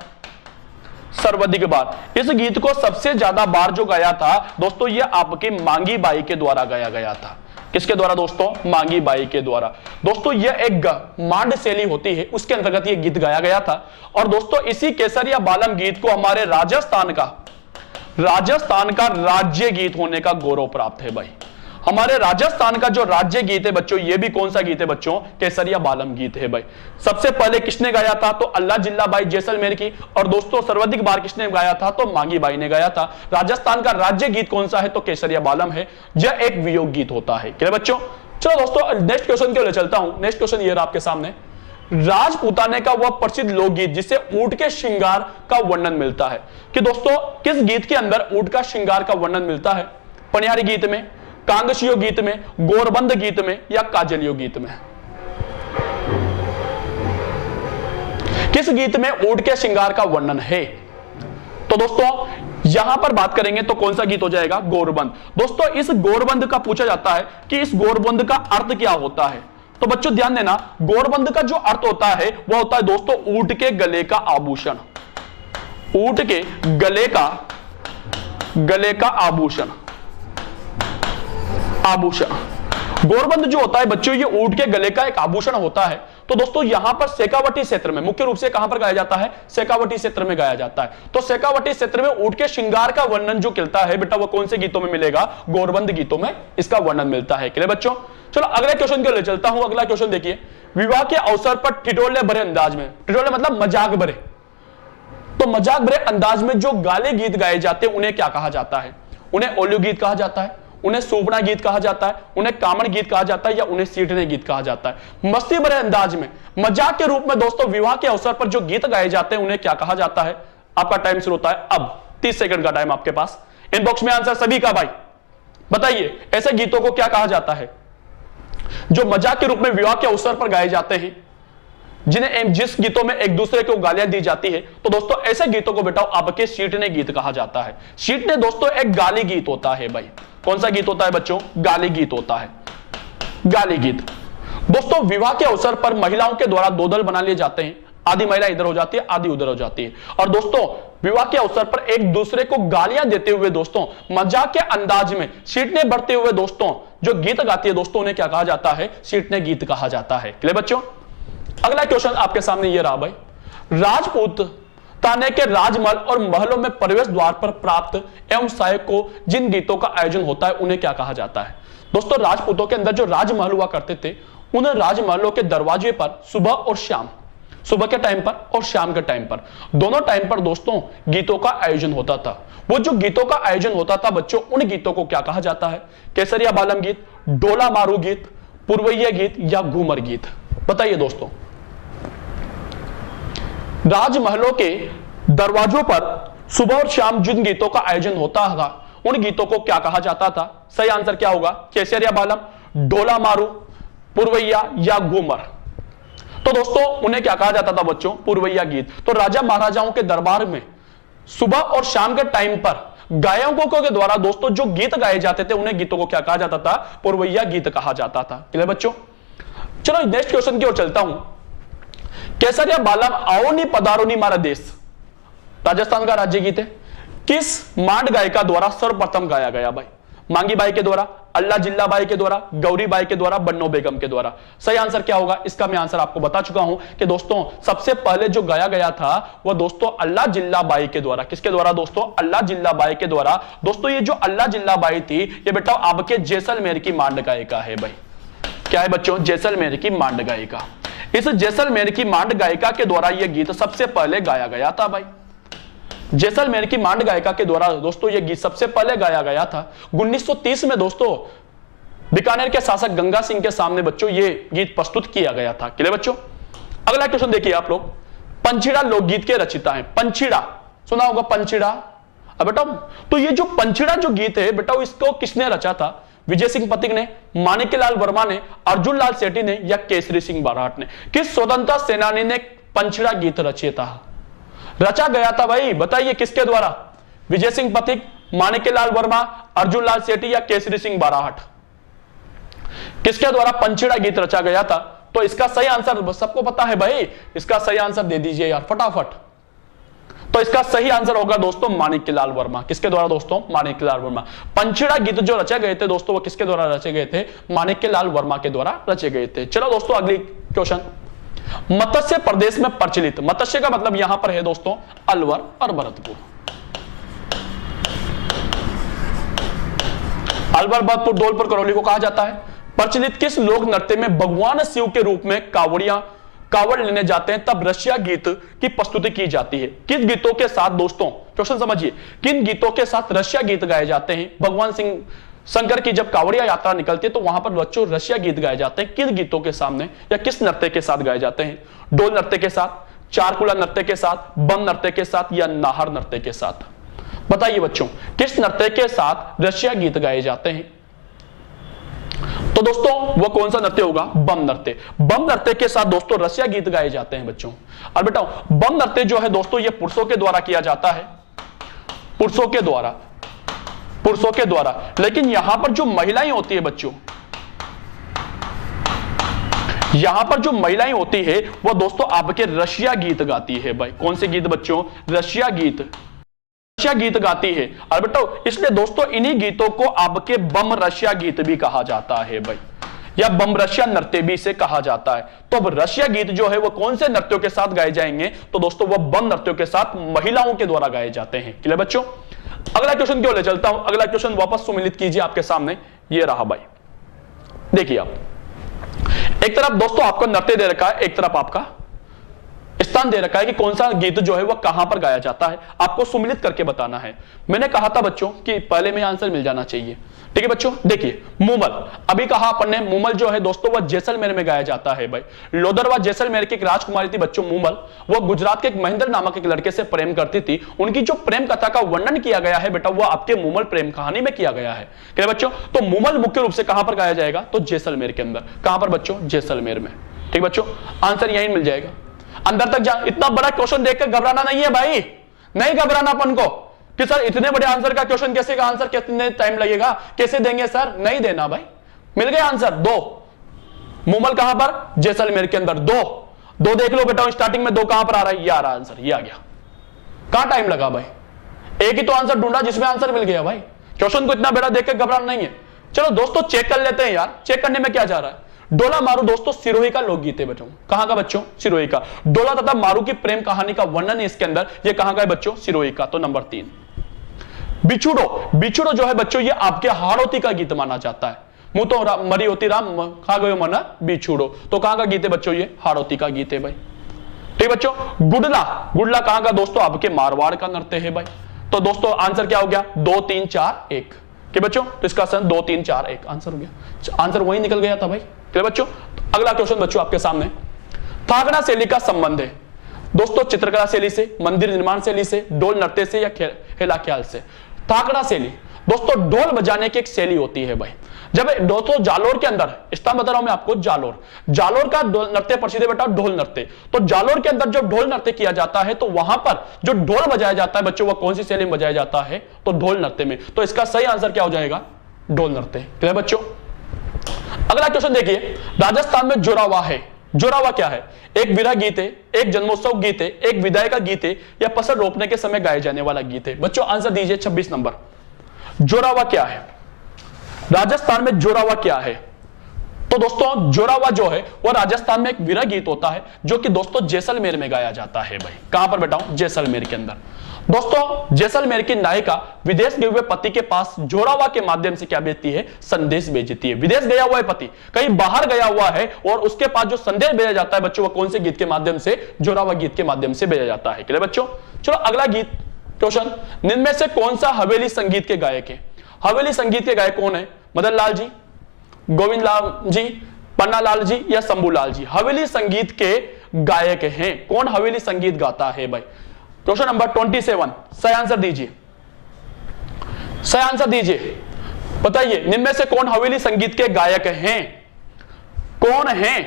सर्वाधिक बार इस गीत को सबसे ज्यादा बार जो गाया था दोस्तों ये आपके मांगी बाई के द्वारा गाया गया था। किसके द्वारा दोस्तों? मांगी बाई के द्वारा। दोस्तों यह एक मांड शैली होती है, उसके अंतर्गत यह गीत गाया गया था। और दोस्तों इसी केसरिया बालम गीत को हमारे राजस्थान का राज्य गीत होने का गौरव प्राप्त है भाई। हमारे राजस्थान का जो राज्य गीत है बच्चों, ये भी कौन सा गीत है बच्चों? केसरिया बालम गीत है भाई। सबसे पहले किसने गाया था? तो अल्लाह जिल्लाबाई जैसलमेर की। और दोस्तों सर्वाधिक बार किसने गाया था? तो मांगी बाई ने गाया था। राजस्थान का राज्य गीत कौन सा है? तो केसरिया बालम है। यह एक वियोग गीत होता है। क्या बच्चों? चलो दोस्तों नेक्स्ट क्वेश्चन के लिए चलता हूं। नेक्स्ट क्वेश्चन ये रहा आपके सामने। राजपूताने का वह प्रसिद्ध लोकगीत जिसे ऊंट के श्रृंगार का वर्णन मिलता है, कि दोस्तों किस गीत के अंदर ऊंट का श्रृंगार का वर्णन मिलता है? पनिहारी गीत में, कांगशियो गीत में, गोरबंद गीत में या काजलियो गीत में? किस गीत में ऊंट के श्रृंगार का वर्णन है? तो दोस्तों यहां पर बात करेंगे तो कौन सा गीत हो जाएगा? गोरबंद। दोस्तों इस गोरबंद का पूछा जाता है कि इस गोरबंद का अर्थ क्या होता है। तो बच्चों ध्यान देना, गोरबंद का जो अर्थ होता है वह होता है दोस्तों ऊंट के गले का आभूषण। ऊंट के गले का आभूषण। गोरबंद जो होता है बच्चों ये ऊंट के गले का एक आभूषण होता है। तो दोस्तों यहां पर शेखावटी क्षेत्र में मुख्य रूप से कहां पर गाया जाता है? शेखावटी क्षेत्र में गाया जाता है। तो शेखावटी क्षेत्र में ऊंट के श्रृंगार का वर्णन जो मिलता है बेटा, वो कौन से गीतों में मिलेगा? गोरबंद गीतों में इसका वर्णन मिलता है। क्लियर बच्चों? चलो अगले क्वेश्चन के लिए चलता हूं। अगला क्वेश्चन देखिए, विवाह के अवसर पर ठिठोले भरे अंदाज में, ठिठोले मतलब मजाक भरे, तो मजाक भरे अंदाज में जो गाले गीत गाए जाते हैं उन्हें क्या कहा जाता है? उन्हें ओल्यू गीत कहा जाता है, उन्हें सूपना गीत कहा जाता है, उन्हें कामण गीत कहा जाता है या उन्हें सीटने गीत कहा जाता है? मस्ती भरे अंदाज में मजाक के रूप में दोस्तों विवाह के अवसर पर जो गीत गाए जाते हैं उन्हें क्या कहा जाता है? आपका टाइम शुरू होता है अब। 30 सेकंड का टाइम आपके पास। इनबॉक्स में आंसर सभी का भाई बताइए, ऐसे गीतों को क्या कहा जाता है जो मजाक के रूप में विवाह के अवसर पर गाए जाते हैं, जिस गीतों में एक दूसरे को गालियां दी जाती है? तो दोस्तों ऐसे गीतों को बेटा आपके सीटने गीत कहा जाता है। सीटने दोस्तों एक गाली गीत होता है भाई। कौन सा गीत होता है बच्चों? गाली गीत होता है। गाली गीत। दोस्तों विवाह के अवसर पर महिलाओं के द्वारा दो दल बना लिए जाते हैं, आधी महिला इधर हो जाती है, आधी उधर हो जाती है। और दोस्तों विवाह के अवसर पर एक दूसरे को गालियां देते हुए दोस्तों मजाक के अंदाज में सीटने बढ़ते हुए दोस्तों जो गीत गाती है दोस्तों उन्हें क्या कहा जाता है? सीटने गीत कहा जाता है। क्लियर बच्चों? अगला क्वेश्चन आपके सामने ये रहा भाई, राजपूत ताने के राजमहल और महलों में प्रवेश द्वार पर प्राप्त एवं सहायक को जिन गीतों का आयोजन होता है उन्हें क्या कहा जाता है? दोस्तों राजपूतों के अंदर जो राजमहल हुआ करते थे उन राजमहलों के दरवाजे पर सुबह और शाम, सुबह के टाइम पर और शाम के टाइम पर, दोनों टाइम पर दोस्तों गीतों का आयोजन होता था। वो जो गीतों का आयोजन होता था बच्चों, उन गीतों को क्या कहा जाता है? केसरिया बालम गीत, डोला मारू गीत, पुरवैया गीत या घूमर गीत? बताइए दोस्तों। राजमहलों के दरवाजों पर सुबह और शाम जिन गीतों का आयोजन होता था उन गीतों को क्या कहा जाता था? सही आंसर क्या होगा? केसरिया बालम, डोला मारू, पुरवैया या घूमर? तो दोस्तों उन्हें क्या कहा जाता था बच्चों? पुरवैया गीत। तो राजा महाराजाओं के दरबार में सुबह और शाम के टाइम पर गायकों के द्वारा दोस्तों जो गीत गाए जाते थे उन्हें गीतों को क्या कहा जाता था? पुरवैया गीत कहा जाता था। क्लियर बच्चों? चलो नेक्स्ट क्वेश्चन की ओर चलता हूं। केसरिया बालम आओ नी पधारो नी मारा देश राजस्थान का राज्य गीत है। किस मांड गायिका द्वारा सर्वप्रथम गाया गया भाई? मांगी बाई के द्वारा, अल्लाह जिल्लाबाई के द्वारा, गौरी बाई के द्वारा, बन्नो बेगम के द्वारा? सही आंसर क्या होगा? इसका मैं आंसर आपको बता चुका हूं कि दोस्तों सबसे पहले जो गाया गया था वह दोस्तों अल्लाह जिल्लाबाई के द्वारा। किसके द्वारा दोस्तों? अल्लाह जिल्लाबाई के द्वारा। दोस्तों ये जो अल्लाह जिल्लाबाई थी ये बेटा आपके जैसलमेर की मांड गायिका है भाई। क्या है बच्चों? जैसलमेर की मांड गायिका। इस जैसलमेर की मांड गायिका के द्वारा यह गीत सबसे पहले गाया गया था भाई। जैसलमेर की मांड गायिका के द्वारा दोस्तों यह गीत सबसे पहले गाया गया था 1930 में दोस्तों बीकानेर के शासक गंगा सिंह के सामने बच्चों ये गीत प्रस्तुत किया गया था। क्लियर बच्चों? अगला क्वेश्चन देखिए आप लोग, पंछीड़ा लोकगीत के रचिता हैं। पंछीड़ा सुना होगा, पंछीड़ा अब बेटा तो ये जो पंचड़ा जो गीत है बेटा इसको किसने रचा था? विजय सिंह पथिक ने, माणिक्यलाल वर्मा ने, अर्जुन लाल सेठी ने या केसरी सिंह बराट ने? किस स्वतंत्रता सेनानी ने पंचड़ा गीत रचा गया था भाई? बताइए किसके द्वारा? विजय सिंह पथिक, माणिक्यलाल वर्मा, अर्जुन लाल सेठी या केसरी सिंह बराट? किसके द्वारा पंचड़ा गीत रचा गया था? तो इसका सही आंसर सबको पता है भाई, इसका सही आंसर दे दीजिए यार फटाफट। तो इसका सही आंसर होगा दोस्तों माणिक्यलाल वर्मा। किसके द्वारा दोस्तों? माणिक्यलाल वर्मा। पंचड़ा गीत जो रचे गए थे दोस्तों वो किसके द्वारा रचे गए थे? माणिक्यलाल वर्मा के द्वारा रचे गए थे। चलो दोस्तों अगली क्वेश्चन, मत्स्य प्रदेश में प्रचलित, मत्स्य का मतलब यहां पर है दोस्तों अलवर और भरतपुर। अलवर, भरतपुर, धौलपुर, करौली को कहा जाता है। प्रचलित किस लोक नृत्य में भगवान शिव के रूप में कावड़ लेने जाते हैं तब रसिया गीत की प्रस्तुति की जाती है? किस गीतों के साथ दोस्तों, क्वेश्चन समझिए, किन गीतों के साथ रसिया गीत गाए जाते हैं? भगवान शंकर की जब कावड़िया यात्रा निकलती है तो वहां पर बच्चों रसिया गीत गाए जाते हैं। किस गीतों के सामने या किस नृत्य के साथ गाए जाते हैं? डोल नृत्य के साथ, चारकुला नृत्य के साथ, बम नृत्य के साथ या नाहर नृत्य के साथ? बताइए बच्चों किस नृत्य के साथ रसिया गीत गाए जाते हैं? तो दोस्तों वो कौन सा नृत्य होगा? बम नृत्य। बम नृत्य के साथ दोस्तों रसिया गीत गाए जाते हैं बच्चों। और बेटा बम नृत्य जो है दोस्तों ये पुरुषों के द्वारा किया जाता है, पुरुषों के द्वारा। लेकिन यहां पर जो महिलाएं होती है बच्चों, यहां पर जो महिलाएं होती है वो दोस्तों आपके रसिया गीत गाती है भाई। कौन से गीत बच्चों? रसिया गीत गाती है। और बेटा इसलिए दोस्तों इन्हीं गीतों को आपके बम रसिया गीत भी कहा जाता है भाई, या बम रसिया नृत्य भी से कहा जाता है। तो अब रसिया गीत जो है वो कौन से नृत्यों के साथ गाए जाएंगे? तो दोस्तों वो बम नृत्यों के साथ महिलाओं के द्वारा गाए जाते हैं। क्लियर बच्चों? अगला क्वेश्चन क्यों ले चलता हूं, अगला क्वेश्चन वापस सुमिलित कीजिए आपके सामने, ये रहा भाई। देखिए आप एक तरफ दोस्तों आपको नृत्य दे रखा है, एक तरफ आपका स्थान दे रखा है कि कौन सा गीत जो है वो कहां पर गाया जाता है, आपको सुमिलित करके बताना है। मैंने कहा था बच्चों कि पहले में आंसर मिल जाना चाहिए। ठीक है बच्चों, देखिए मूमल, अभी कहा अपन ने मूमल जो है दोस्तों वह जैसलमेर में गाया जाता है भाई। लोदरवा जैसलमेर की एक राजकुमारी थी बच्चों मूमल, वो गुजरात के एक महेंद्र नामक एक लड़के से प्रेम करती थी। उनकी जो प्रेम कथा का वर्णन किया गया है बेटा वो आपके मूमल प्रेम कहानी में किया गया है। क्या बच्चों? तो मूमल मुख्य रूप से कहां पर गाया जाएगा? तो जैसलमेर के अंदर। कहां पर बच्चों? जैसलमेर में। ठीक बच्चों, आंसर यहीं मिल जाएगा। अंदर तक जा, इतना बड़ा क्वेश्चन देखकर घबराना नहीं है भाई, नहीं घबराना अपन को कि सर इतने बड़े आंसर का क्वेश्चन कैसे का आंसर कितने टाइम लगेगा, कैसे देंगे सर? नहीं देना भाई, मिल गया आंसर। दो, मूमल कहां पर? जैसलमेर के अंदर। दो देख लो बेटा, स्टार्टिंग में दो कहां पर आ रहा है? ये आ रहा आंसर, ये आ गया। कहां टाइम लगा भाई? एक ही तो आंसर ढूंढा जिसमें आंसर मिल गया भाई। क्वेश्चन को इतना बड़ा देखकर घबराना नहीं है। चलो दोस्तों चेक कर लेते हैं यार, चेक करने में क्या जा रहा है। डोला मारू दोस्तों सिरोही का लोकगीत है बच्चों। कहां का बच्चों? सिरोही का। डोला तथा मारू की प्रेम कहानी का वर्णन है इसके अंदर, ये कहां का है बच्चों? सिरोही का। तो नंबर 3। बिछुड़ो जो है बच्चों ये आपके हाड़ौती का गीत माना जाता है। मुंह तो मरी होती राम खा गयो मना बिछुड़ो, तो कहां का गीत है बच्चों? ये हाड़ौती का गीत है भाई। ठीक बच्चों, गुडला कहां का दोस्तों? आपके मारवाड़ का नृत्य है भाई। तो दोस्तों आंसर क्या हो गया? 2 3 4 1। कि बच्चों तो इसका आंसर 2 3 4 1 आंसर हो गया। आंसर वही निकल गया था भाई। ठीक बच्चों, अगला क्वेश्चन बच्चों आपके सामने, थाकड़ा शैली का संबंध है दोस्तों चित्रकला शैली से, मंदिर निर्माण शैली से, डोल नृत्य से या हेला ख्याल से? थाकड़ा शैली दोस्तों ढोल बजाने की एक शैली होती है भाई। जब दोस्तों जालोर के अंदर, स्थान बता रहा हूं मैं आपको, जालोर का नृत्य प्रसिद्ध है बेटा ढोल नृत्य। तो जालोर के अंदर जो ढोल नृत्य किया जाता है तो वहां पर जो ढोल बजाया जाता है बच्चों वो कौन सी शैली में बजाया जाता है? तो ढोल नृत्य में। तो इसका सही आंसर क्या हो जाएगा? ढोल नृत्य। क्लियर बच्चों? अगला क्वेश्चन देखिए, राजस्थान में जोरावा है। जोरावा क्या है? एक विरह गीत है, एक जन्मोत्सव गीत है, एक विदाई का गीत है या फसल रोपने के समय गाए जाने वाला गीत है? बच्चों आंसर दीजिए 26 नंबर। जोरावा क्या है? राजस्थान में जोरावा क्या है? तो दोस्तों जोरावा जो है वो राजस्थान में एक विरह गीत होता है जो कि दोस्तों जैसलमेर में गाया जाता है भाई। कहां पर बताऊं? जैसलमेर के अंदर। दोस्तों जैसलमेर की नायिका विदेश गए हुए पति के पास जोरावा के माध्यम से क्या भेजती है? संदेश भेजती है। विदेश गया हुआ है पति, कहीं बाहर गया हुआ है और उसके पास जो संदेश भेजा जाता है बच्चों वो कौन से गीत के माध्यम से? जोरावा गीत के माध्यम से भेजा जाता है। क्लियर बच्चों? चलो अगला गीत क्वेश्चन, इनमें से कौन सा हवेली संगीत के गायक है? हवेली संगीत के गायक कौन है? मदन लाल जी, गोविंद लाल जी, पन्ना लाल जी या शंभू लाल जी? हवेली संगीत के गायक हैं। कौन हवेली संगीत गाता है भाई? क्वेश्चन नंबर 27, सही आंसर दीजिए। सही आंसर दीजिए, बताइए निम्न में से कौन हवेली संगीत के गायक हैं? कौन हैं?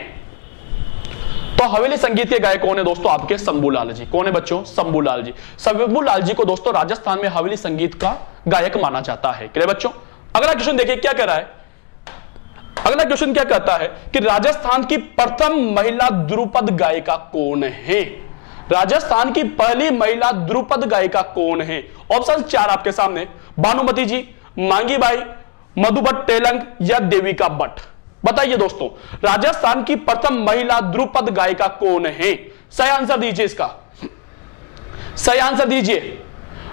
तो हवेली संगीत के गायक कौन है दोस्तों? आपके शंभूलाल जी। कौन है बच्चों? शंभूलाल जी। शंभूलाल जी को दोस्तों राजस्थान में हवेली संगीत का गायक माना जाता है। क्लियर बच्चों? अगला क्वेश्चन देखिए क्या कह रहा है। अगला क्वेश्चन क्या कहता है कि राजस्थान की प्रथम महिला ध्रुपद गायिका कौन है? राजस्थान की पहली महिला ध्रुपद गायिका कौन है? ऑप्शन 4 आपके सामने, भानुमति जी, मांगी बाई, मधुबट तेलंग या देविका भट्ट। बताइए दोस्तों राजस्थान की प्रथम महिला ध्रुपद गायिका कौन है? सही आंसर दीजिए इसका, सही आंसर दीजिए।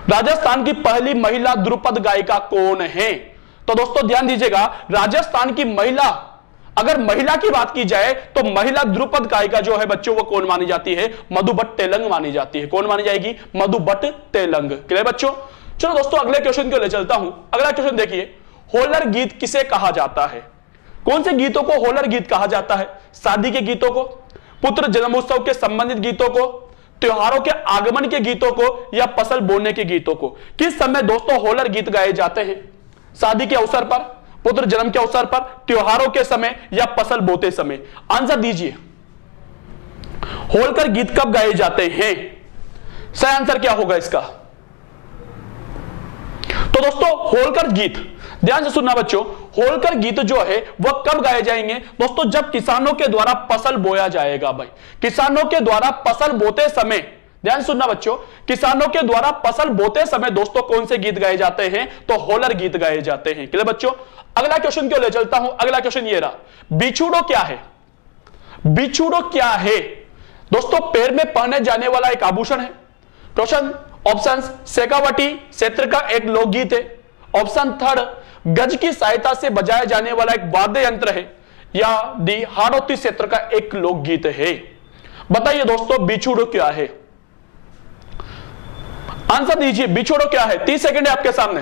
राजस्थान की पहली महिला ध्रुपद गायिका कौन है? तो दोस्तों ध्यान दीजिएगा, राजस्थान की महिला, अगर महिला की बात की जाए तो महिला ध्रुपद गायिका जो है बच्चों वो कौन मानी जाती है? मधुबट तेलंग मानी जाती है। कौन मानी जाएगी? मधुबट तेलंग। क्लियर बच्चों? चलो दोस्तों अगले क्वेश्चन को ले चलता हूं। अगला क्वेश्चन देखिए, होलर गीत किसे कहा जाता है? कौन से गीतों को होलर गीत कहा जाता है? शादी के गीतों को, पुत्र जन्मोत्सव के संबंधित गीतों को, त्योहारों के आगमन के गीतों को, या फसल बोने के गीतों को? किस समय दोस्तों होलर गीत गाए जाते हैं? शादी के अवसर पर, पुत्र जन्म के अवसर पर, त्योहारों के समय या फसल बोते समय? आंसर दीजिए, होलकर गीत कब गाए जाते हैं? सही आंसर क्या होगा इसका? तो दोस्तों होलकर गीत, ध्यान से सुनना बच्चों, होलकर गीत जो है वह कब गाए जाएंगे दोस्तों? जब किसानों के द्वारा फसल बोया जाएगा। भाई किसानों के द्वारा फसल बोते समय, ध्यान सुनना बच्चों, किसानों के द्वारा फसल बोते समय दोस्तों कौन से गीत गाए जाते हैं? तो होलर गीत गाए जाते हैं। क्लियर बच्चों? अगला क्वेश्चन क्यों ले चलता हूं। अगला क्वेश्चन ये रहा, बिछुड़ो क्या है? बिछुड़ो क्या है दोस्तों? पैर में पहने जाने वाला एक आभूषण है। क्वेश्चन ऑप्शन, शेखावटी क्षेत्र का एक लोकगीत है। ऑप्शन 3, गज की सहायता से बजाया जाने वाला एक वाद्य यंत्र है, या डी, हाड़ौती क्षेत्र का एक लोकगीत है। बताइए दोस्तों बिछुड़ो क्या है? आंसर दीजिए, बिछुड़ो क्या है? 30 सेकंड है आपके सामने।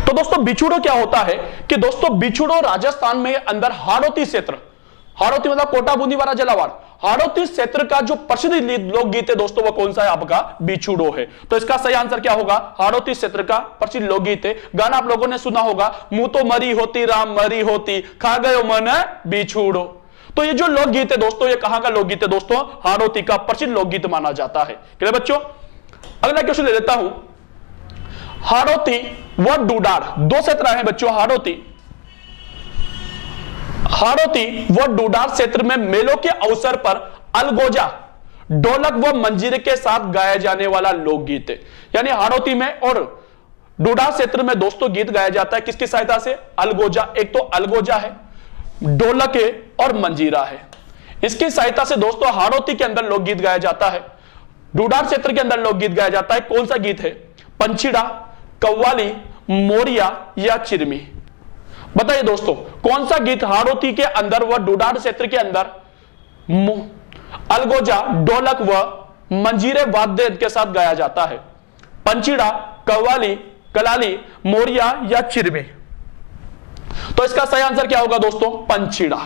तो दोस्तों बिछुड़ो क्या होता है कि दोस्तों बिछुड़ो राजस्थान में अंदर हाड़ौती क्षेत्र, हाड़ौती मतलब कोटा बूंदी वाला जलावाड़, हाड़ौती क्षेत्र का जो प्रसिद्ध लोकगीत है दोस्तों वो कौन सा है? आपका बिछुड़ो है। तो इसका सही आंसर क्या होगा? हाड़ौती क्षेत्र का प्रसिद्ध लोकगीत है। गाना आप लोगों ने सुना होगा, मुंह तो मरी होती राम मरी होती, खा गयो मन बिछुड़ो। तो ये जो लोकगीत है दोस्तों ये कहां का लोकगीत है दोस्तों? हाड़ौती का प्रसिद्ध लोकगीत माना जाता है। क्लियर बच्चों? अगला क्वेश्चन ले लेता हूं, हाड़ौती व डूडार दो क्षेत्र है बच्चों। हाड़ौती व डूडार क्षेत्र में मेलों के अवसर पर अलगोजा, ढोलक व मंजीरे के साथ गाया जाने वाला लोकगीत है। यानी हाड़ौती में और डूडार क्षेत्र में दोस्तों गीत गाया जाता है किसकी सहायता से? अलगोजा। एक तो अलगोजा है, ढोलक है और मंजीरा है, इसकी सहायता से दोस्तों हाड़ौती के अंदर लोकगीत गाया जाता है। डूडार क्षेत्र के अंदर लोकगीत गाया जाता है। कौन सा गीत है? पंछीड़ा, कव्वाली, मोरिया या चिरमी? बताइए दोस्तों कौन सा गीत हाड़ौती के अंदर व डूडार क्षेत्र के अंदर अलगोजा, ढोलक व मंजीरे वाद्य के साथ गाया जाता है? पंछीड़ा, कव्वाली, कलाली, मोरिया या चिरमी? तो इसका सही आंसर क्या होगा दोस्तों? पंछीड़ा।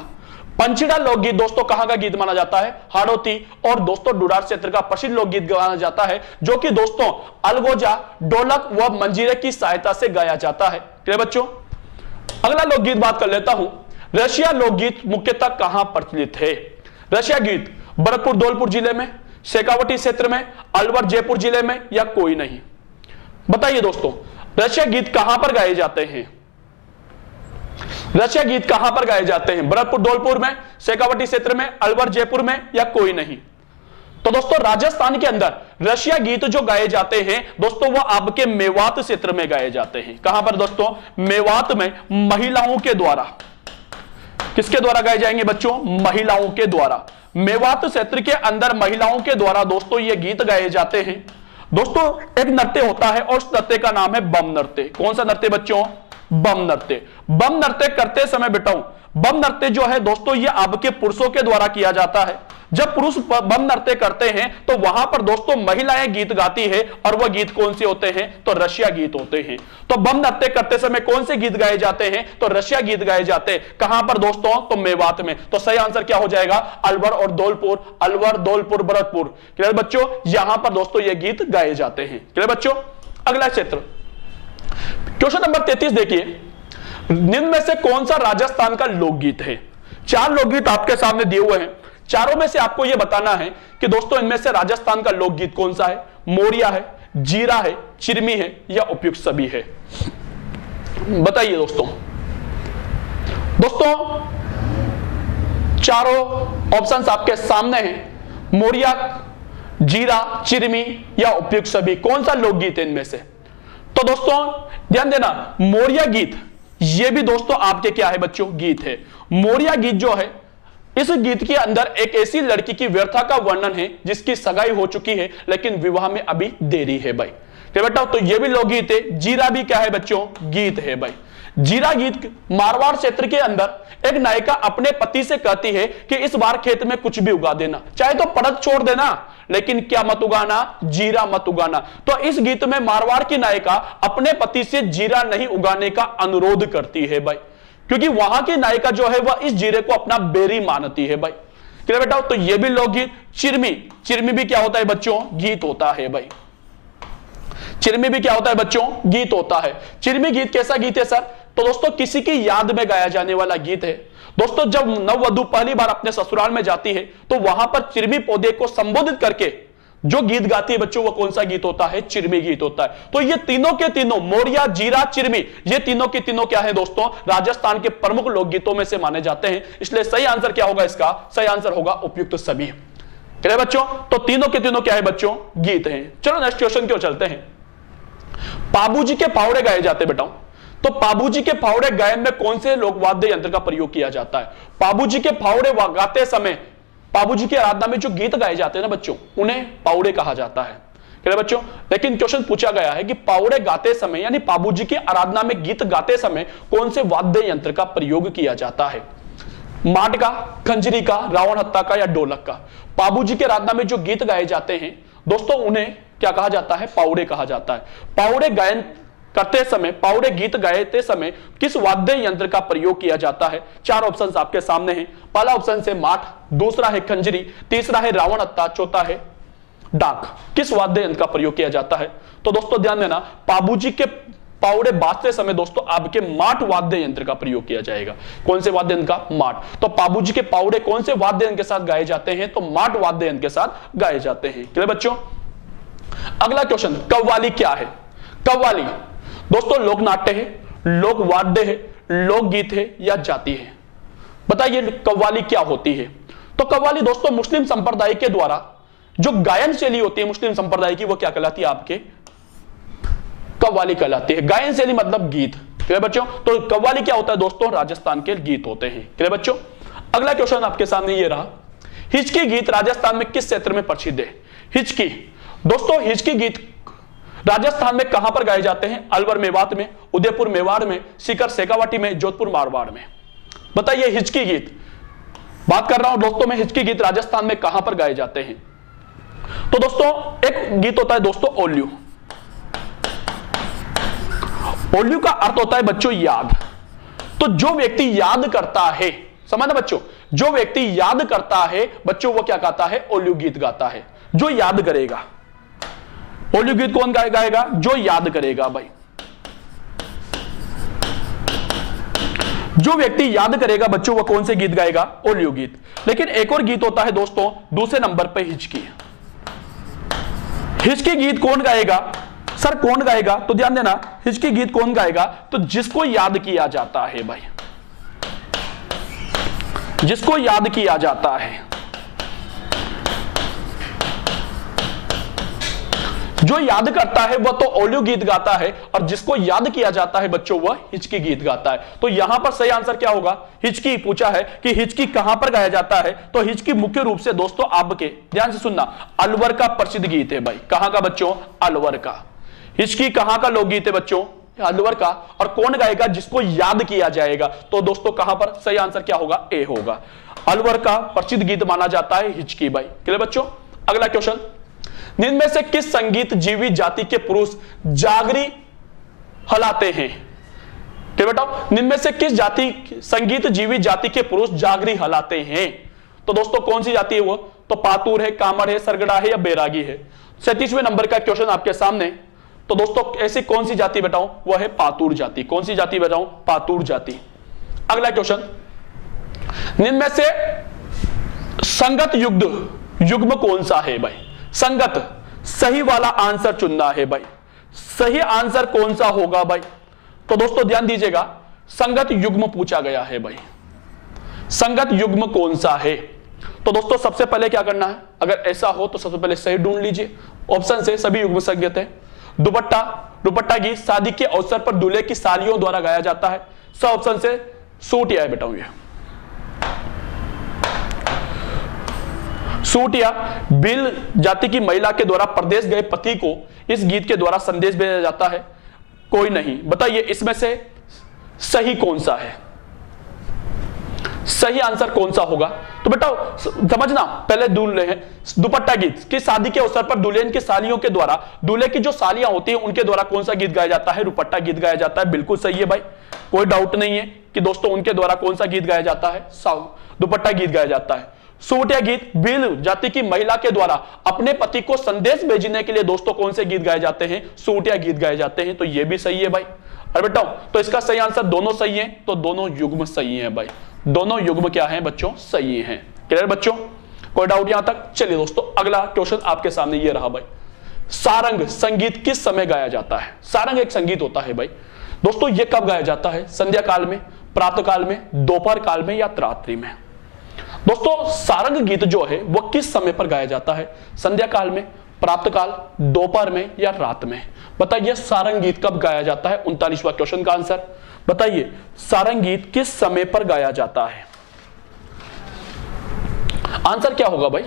पंछीड़ा लोकगीत दोस्तों कहां का गीत माना जाता है? हाड़ौती और दोस्तों डूडार क्षेत्र का प्रसिद्ध लोकगीत गाया जाता है, जो कि दोस्तों अलगोजा, ढोलक व मंजीरे की सहायता से गाया जाता है। क्लियर बच्चों? अगला लोकगीत बात कर लेता हूं, रशिया लोकगीत मुख्यतः कहां प्रचलित है? रशिया गीत भरतपुर धौलपुर जिले में, शेखावटी क्षेत्र में, अलवर जयपुर जिले में या कोई नहीं? बताइए दोस्तों रशिया गीत कहां पर गाए जाते हैं? रशिया गीत कहां पर गाए जाते हैं? भरतपुर धौलपुर में, शेखावटी क्षेत्र में, अलवर जयपुर में या कोई नहीं? तो दोस्तों राजस्थान के अंदर रशिया गीत जो गाए जाते हैं दोस्तों वो आपके मेवात क्षेत्र में गाए जाते हैं। कहां पर दोस्तों? मेवात में, महिलाओं के द्वारा। किसके द्वारा गाए जाएंगे बच्चों? महिलाओं के द्वारा। मेवात क्षेत्र के अंदर महिलाओं के द्वारा दोस्तों ये गीत गाए जाते हैं। दोस्तों एक नृत्य होता है और उस नृत्य का नाम है बम नृत्य। कौन सा नृत्य बच्चों? बम नृत्य। बम नृत्य करते समय बेटाओ, बम नृत्य जो है दोस्तों ये आपके पुरुषों के द्वारा किया जाता है, जब पुरुष बम नृत्य करते हैं तो वहां पर दोस्तों महिलाएं गीत गाती है, और वह गीत कौन से होते हैं? तो रशिया गीत होते हैं। तो बम नृत्य करते समय कौन से गीत गाए जाते हैं? तो रशिया गीत गाए जाते हैं। कहां पर दोस्तों? तो मेवात में। तो सही आंसर क्या हो जाएगा? अलवर और धौलपुर, अलवर, धौलपुर, भरतपुर। क्लियर बच्चों? यहां पर दोस्तों ये गीत गाए जाते हैं। क्लियर बच्चों? अगला क्षेत्र, क्वेश्चन नंबर 33 देखिए, निम्न में से कौन सा राजस्थान का लोकगीत है? 4 लोकगीत आपके सामने दिए हुए हैं, चारों में से आपको यह बताना है कि दोस्तों इनमें से राजस्थान का लोकगीत कौन सा है? मोरिया है, जीरा है, चिरमी है, या उपयुक्त सभी है? बताइए दोस्तों। दोस्तों चारों ऑप्शंस आपके सामने हैं, मोरिया, जीरा, चिरमी या उपयुक्त सभी, कौन सा लोकगीत है इनमें से? तो दोस्तों ध्यान देना, मोरिया गीत ये भी दोस्तों आपके क्या है बच्चों? गीत है। मोरिया गीत जो है, इस गीत के अंदर एक ऐसी लड़की की व्यर्था का वर्णन है जिसकी सगाई हो चुकी है लेकिन विवाह में अभी देरी है भाई। तो बेटा तो ये भी लोकगीत है। जीरा भी क्या है बच्चों? गीत है भाई। जीरा गीत मारवाड़ क्षेत्र के अंदर एक नायिका अपने पति से कहती है कि इस बार खेत में कुछ भी उगा देना, चाहे तो पड़त छोड़ देना, लेकिन क्या मत उगाना? जीरा मत उगाना। तो इस गीत में मारवाड़ की नायिका अपने पति से जीरा नहीं उगाने का अनुरोध करती है भाई, क्योंकि वहां की नायिका जो है वह इस जीरे को अपना बेरी मानती है भाई। क्लियर बेटा? तो यह भी लोकगीत। चिरमी, चिरमी भी क्या होता है बच्चों? गीत होता है भाई। चिरमी भी क्या होता है बच्चों? गीत होता है। चिरमी गीत कैसा गीत है सर? तो दोस्तों किसी की याद में गाया जाने वाला गीत है। दोस्तों जब नववधु पहली बार अपने ससुराल में जाती है तो वहां पर चिरमी पौधे को संबोधित करके जो गीत गाती है बच्चों, वो कौन सा गीत होता है? चिरमी गीत होता है। तो ये तीनों के तीनों, मोरिया, जीरा, चिरमी, ये तीनों के तीनों क्या है दोस्तों? राजस्थान के प्रमुख लोकगीतों में से माने जाते हैं। इसलिए सही आंसर क्या होगा इसका? सही आंसर होगा उपयुक्त सभी। क्लियर बच्चों? तो तीनों के तीनों क्या है बच्चों? गीत हैं। चलो नेक्स्ट क्वेश्चन की ओर चलते हैं। पाबूजी के फावड़े गाए जाते बेटा, तो पाबूजी के फावड़े गायन में कौन से लोकवाद्य यंत्र का प्रयोग किया जाता है? पाबूजी के फावड़े गाते समय पाबूजी की आराधना में जो गीत गाए जाते हैं ना बच्चों, उन्हें पावड़े कहा जाता है। क्या बच्चों? लेकिन क्वेश्चन पूछा गया है कि पावड़े गाते समय यानी पाबूजी की आराधना में गीत गाते समय कौन से वाद्य यंत्र का प्रयोग किया जाता है? माट का, खंजरी का, रावण हत्ता का, या ढोलक का? पाबूजी की आराधना में जो गीत गाए जाते हैं दोस्तों, उन्हें क्या कहा जाता है? पावड़े कहा जाता है। पावड़े गायन करते समय, पावड़े गीत गाते समय किस वाद्य यंत्र का प्रयोग किया जाता है? 4 ऑप्शंस आपके सामने हैं। पहला ऑप्शन है माठ, दूसरा है खंजरी, तीसरा है रावण हत्ता, चौथा है डाक। किस वाद्य यंत्र का प्रयोग किया जाता है? तो दोस्तों ध्यान देना, पाबूजी के पावड़े बाजते समय दोस्तों आपके माठ वाद्य यंत्र का प्रयोग किया जाएगा। कौन से वाद्य यंत्र का? माठ। तो पाबूजी के पावड़े कौन से वाद्य यंत्र के साथ गाए जाते हैं? तो माठ वाद्य यंत्र के साथ गाए जाते हैं। क्लियर बच्चों? अगला क्वेश्चन, कव्वाली क्या है? कव्वाली दोस्तों लोकनाट्य है, लोकवाद्य है, लोकगीत है, या जाति है? बताइए कव्वाली क्या होती है? तो कव्वाली दोस्तों मुस्लिम संप्रदाय के द्वारा जो गायन शैली होती है मुस्लिम संप्रदाय की, वो क्या कहलाती है? आपके कव्वाली कहलाती है। गायन शैली मतलब गीत। क्लियर बच्चों? तो कव्वाली क्या होता है दोस्तों? राजस्थान के गीत होते हैं। क्लियर बच्चों? अगला क्वेश्चन आपके सामने ये रहा, हिचकी गीत राजस्थान में किस क्षेत्र में प्रसिद्ध है? हिचकी दोस्तों, हिचकी गीत राजस्थान में कहां पर गाए जाते हैं? अलवर मेवात में, उदयपुर मेवाड़ में, सीकर शेखावाटी में, जोधपुर मारवाड़ में। बताइए हिचकी गीत, बात कर रहा हूं दोस्तों मैं, हिचकी गीत राजस्थान में कहां पर गाए जाते हैं? तो दोस्तों एक गीत होता है दोस्तों ओल्यू। ओल्यू का अर्थ होता है बच्चों याद। तो जो व्यक्ति याद करता है, समझना बच्चों, जो व्यक्ति याद करता है बच्चों, वो क्या गाता है? ओल्यू गीत गाता है। जो याद करेगा, ओल्यू गीत कौन गाएगा? जो याद करेगा भाई। जो व्यक्ति याद करेगा बच्चों, वो कौन से गीत गाएगा? ओल्यू गीत। लेकिन एक और गीत होता है दोस्तों दूसरे नंबर पे, हिचकी। हिचकी गीत कौन गाएगा? सर कौन गाएगा? तो ध्यान देना, हिचकी गीत कौन गाएगा? तो जिसको याद किया जाता है भाई, जिसको याद किया जाता है। जो याद करता है वह तो ओल्यू गीत गाता है, और जिसको याद किया जाता है बच्चों, वह हिचकी गीत गाता है। तो यहां पर सही आंसर क्या होगा? हिचकी पूछा है कि हिचकी कहां पर गाया जाता है? तो हिचकी मुख्य रूप से दोस्तों आपके, ध्यान से सुनना, अलवर का प्रसिद्ध गीत है भाई। कहां का बच्चों? अलवर का। हिचकी कहां का लोकगीत है बच्चों? अलवर का। और कौन गाएगा? जिसको याद किया जाएगा। तो दोस्तों कहां पर? सही आंसर क्या होगा? ए होगा। अलवर का प्रसिद्ध गीत माना जाता है हिचकी बाई। क्लियर बच्चों? अगला क्वेश्चन, निम्न में से किस संगीत जीवी जाति के पुरुष जागरी हलाते हैं? क्या बताओ, निम्न में से किस जाति संगीत जीवी जाति के पुरुष जागरी हलाते हैं? तो दोस्तों कौन सी जाति है वो? तो पातूर है, कामर है, सरगड़ा है या बैरागी है। 37वें नंबर का क्वेश्चन आपके सामने। तो दोस्तों ऐसी कौन सी जाति बताऊं? वह है पातूर जाति। कौन सी जाति बताऊं? पातूर जाति। अगला क्वेश्चन, निम्न में से संगत युग्म कौन सा है भाई? संगत, सही वाला आंसर चुनना है भाई। सही आंसर कौन सा होगा भाई? तो दोस्तों ध्यान दीजिएगा, संगत युग्म पूछा गया है भाई। संगत युग्म कौन सा है? तो दोस्तों सबसे पहले क्या करना है, अगर ऐसा हो तो सबसे पहले सही ढूंढ लीजिए। ऑप्शन से सभी युग्म संगत है। दुपट्टा गीत शादी के अवसर पर दूल्हे की सालियों द्वारा गाया जाता है। स ऑप्शन से सूट या बेटा ये सूट या बिल जाति की महिला के द्वारा प्रदेश गए पति को इस गीत के द्वारा संदेश भेजा जाता है। कोई नहीं, बताइए इसमें से सही कौन सा है? सही आंसर कौन सा होगा? तो बेटा समझना, पहले दूल्हे हैं दुपट्टा गीत की शादी के अवसर पर दुल्हन की सालियों के द्वारा, दूल्हे की जो सालियां होती हैं उनके द्वारा कौन सा गीत गाया जाता है? दुपट्टा गीत गाया जाता है। बिल्कुल सही है भाई, कोई डाउट नहीं है कि दोस्तों उनके द्वारा कौन सा गीत गाया जाता है? दुपट्टा गीत गाया जाता है। सूट या गीत बिल जाति की महिला के द्वारा अपने पति को संदेश भेजने के लिए दोस्तों कौन से गीत गाए जाते हैं? सूट या गीत गाए जाते हैं। तो ये भी सही है भाई। अरे बेटा तो इसका सही आंसर दोनों सही है, तो दोनों युग्म सही है भाई। दोनों युग्म क्या है बच्चों? सही है। क्लियर बच्चों? कोई डाउट यहां तक? चलिए दोस्तों अगला क्वेश्चन आपके सामने ये रहा भाई। सारंग संगीत किस समय गाया जाता है? सारंग एक संगीत होता है भाई। दोस्तों ये कब गाया जाता है? संध्या काल में, प्रातः काल में, दोपहर काल में या रात्रि में? दोस्तों सारंग गीत जो है वह किस समय पर गाया जाता है? संध्या काल में, प्रातः काल, दोपहर में या रात में? बताइए सारंग गीत कब गाया जाता है? 39वां क्वेश्चन का आंसर बताइए। सारंग गीत किस समय पर गाया जाता है? आंसर क्या होगा भाई?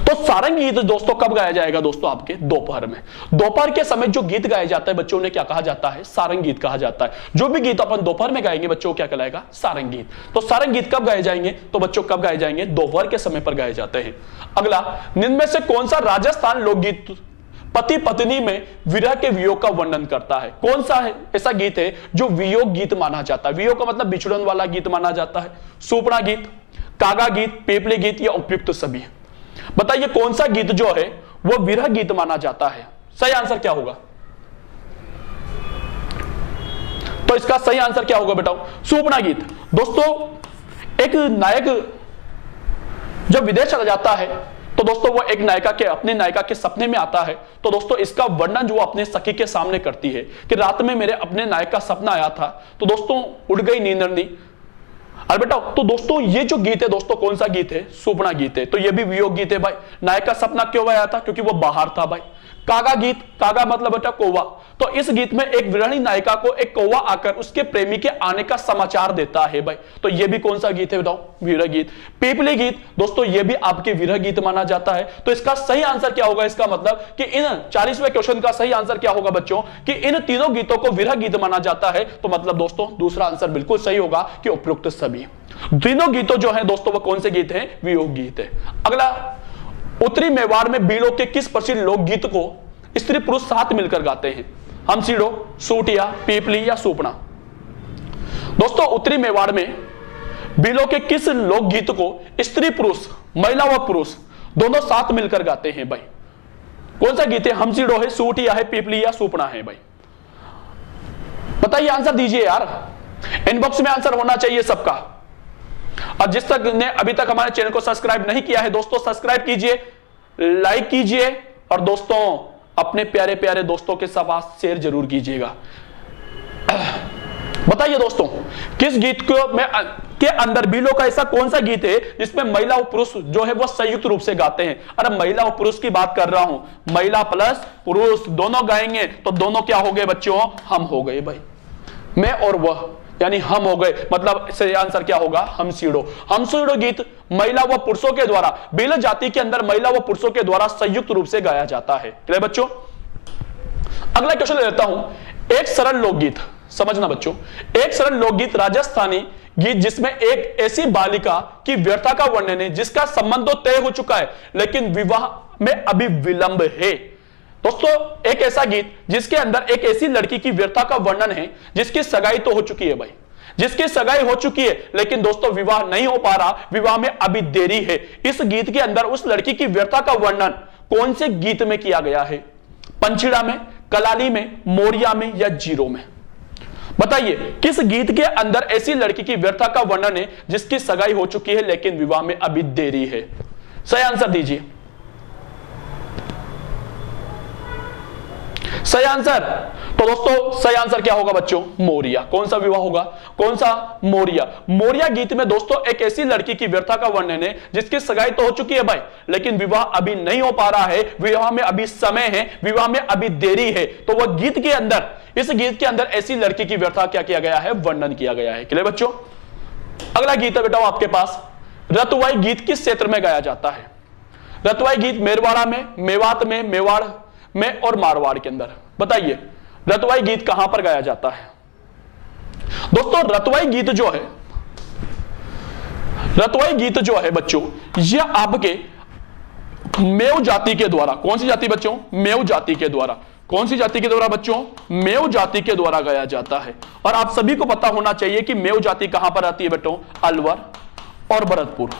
तो सारंग गीत दोस्तों कब गाया जाएगा? दोस्तों आपके दोपहर में। दोपहर के समय जो गीत गाया जाता है बच्चों ने क्या कहा जाता है? सारंग गीत कहा जाता है। जो भी गीत अपन दोपहर में गाएंगे बच्चों क्या कहलाएगा? सारंग गीत। तो सारंग गीत कब गाए जाएंगे? तो बच्चों कब गाए जाएंगे? दोपहर के समय पर गाए जाते हैं। अगला, निम्न में से कौन सा राजस्थान लोकगीत पति पत्नी में विरह के वियोग का वर्णन करता है? कौन सा है ऐसा गीत है जो वियोग गीत माना जाता है? वियोग का मतलब बिछड़न वाला गीत माना जाता है। सुपड़ा गीत, कागा गीत, पीपली गीत या उपयुक्त सभी? बताइए कौन सा गीत जो है वो विरह गीत माना जाता है? सही आंसर क्या होगा? तो इसका सही आंसर क्या होगा बेटा? सुपड़ा गीत। दोस्तों एक नायक जब विदेश चला जाता है तो दोस्तों वो एक नायिका के अपने नायिका के सपने में आता है। तो दोस्तों इसका वर्णन जो अपने सखी के सामने करती है कि रात में मेरे अपने नायक का सपना आया था, तो दोस्तों उड़ गई नींदरनी। अरे बेटा तो दोस्तों ये जो गीत है दोस्तों कौन सा गीत है? सुपड़ा गीत है। तो ये भी वियोग गीत है भाई। नायक का सपना क्यों आया था? क्योंकि वो बाहर था भाई। कागा गीत, कागा मतलब बेटा कौवा। तो इस गीत में एक विरहणी नायिका को एक कौवा आकर उसके प्रेमी के आने का समाचार देता है भाई। तो ये भी कौन सा गीत है बताओ? विरह गीत। पीपली गीत दोस्तों ये भी आपके विरह गीत माना जाता है। तो इसका सही आंसर क्या होगा? इसका मतलब कि इन 40वें क्वेश्चन का सही आंसर क्या होगा बच्चों? कि इन तीनों गीतों को विरह गीत माना जाता है। तो मतलब दोस्तों दूसरा आंसर बिल्कुल सही होगा कि उपयुक्त सभी। तीनों गीतों जो है दोस्तों वो कौन से गीत हैं? वियोग गीत है। अगला, उत्तरी मेवाड़ में बीड़ों के किस प्रसिद्ध लोकगीत को स्त्री पुरुष साथ मिलकर गाते हैं? हमसीड़ो, सूटिया, पीपली या सुपड़ा? दोस्तों उत्तरी मेवाड़ में बीड़ों के किस लोकगीत को स्त्री पुरुष, महिला व पुरुष दोनों साथ मिलकर गाते हैं भाई? कौन सा गीत है? हमसीड़ो है, सूटिया है, पीपली या सुपड़ा है भाई? बताइए आंसर दीजिए यार। इनबॉक्स में आंसर होना चाहिए सबका। और जिस तक ने अभी तक हमारे चैनल को सब्सक्राइब नहीं किया है दोस्तों सब्सक्राइब कीजिए, लाइक कीजिए और दोस्तों अपने प्यारे प्यारे दोस्तों के साथ शेयर जरूर कीजिएगा। बताइए दोस्तों किस गीत को में के अंदर बीलों का ऐसा कौन सा गीत है जिसमें महिला और पुरुष जो है वो संयुक्त रूप से गाते हैं? अरे महिला और पुरुष की बात कर रहा हूं, महिला प्लस पुरुष दोनों गाएंगे तो दोनों क्या हो गए बच्चों? हम हो गए भाई। मैं और वह यानी हम हो गए। मतलब सही आंसर क्या होगा? हमसीड़ो। हमसीड़ो गीत महिला व पुरुषों के द्वारा बील जाति के अंदर महिला व पुरुषों के द्वारा संयुक्त रूप से गाया जाता है। क्लियर बच्चों? अगला क्वेश्चन ले लेता हूं। एक सरल लोकगीत, समझना बच्चों, एक सरल लोकगीत राजस्थानी गीत जिसमें एक ऐसी बालिका की व्यर्था का वर्णन है जिसका संबंध तो तय हो चुका है लेकिन विवाह में अभी विलंब है। दोस्तों एक ऐसा गीत जिसके अंदर एक ऐसी लड़की की व्यर्था का वर्णन है जिसकी सगाई तो हो चुकी है भाई, जिसकी सगाई हो चुकी है लेकिन दोस्तों विवाह नहीं हो पा रहा, विवाह में अभी देरी है। इस गीत के अंदर उस लड़की की व्यर्था का वर्णन कौन से गीत में किया गया है? पंचीड़ा में, कलाली में, मोरिया में या जीरो में? बताइए किस गीत के अंदर ऐसी लड़की की व्यर्था का वर्णन है जिसकी सगाई हो चुकी है लेकिन विवाह में अभी देरी है? सही आंसर दीजिए, सही आंसर। तो दोस्तों सही आंसर क्या होगा बच्चों? मोरिया। कौन सा विवाह होगा? कौन सा? मोरिया। मोरिया गीत में दोस्तों एक ऐसी लड़की की व्यर्था का वर्णन है जिसकी सगाई तो हो चुकी है भाई लेकिन विवाह अभी नहीं हो पा रहा है, विवाह में अभी समय है, विवाह में अभी देरी है। तो वह गीत के अंदर, इस गीत के अंदर ऐसी लड़की की व्यर्था क्या किया गया है? वर्णन किया गया है। क्लियर बच्चों? अगला गीत है बेटा आपके पास, रतुवाई गीत किस क्षेत्र में गाया जाता है? रतुवाई गीत मेरवाड़ा में, मेवात में, मेवाड़ में और मारवाड़ के अंदर। बताइए रतुवाई गीत कहां पर गाया जाता है? दोस्तों रतुवाई गीत जो है, रतुवाई गीत जो है बच्चों, यह आपके मेव जाति के द्वारा, कौन सी जाति बच्चों? मेव जाति के द्वारा। कौन सी जाति के द्वारा बच्चों? मेव जाति के द्वारा गाया जाता है। और आप सभी को पता होना चाहिए कि मेव जाति कहां पर आती है बेटों? अलवर और भरतपुर।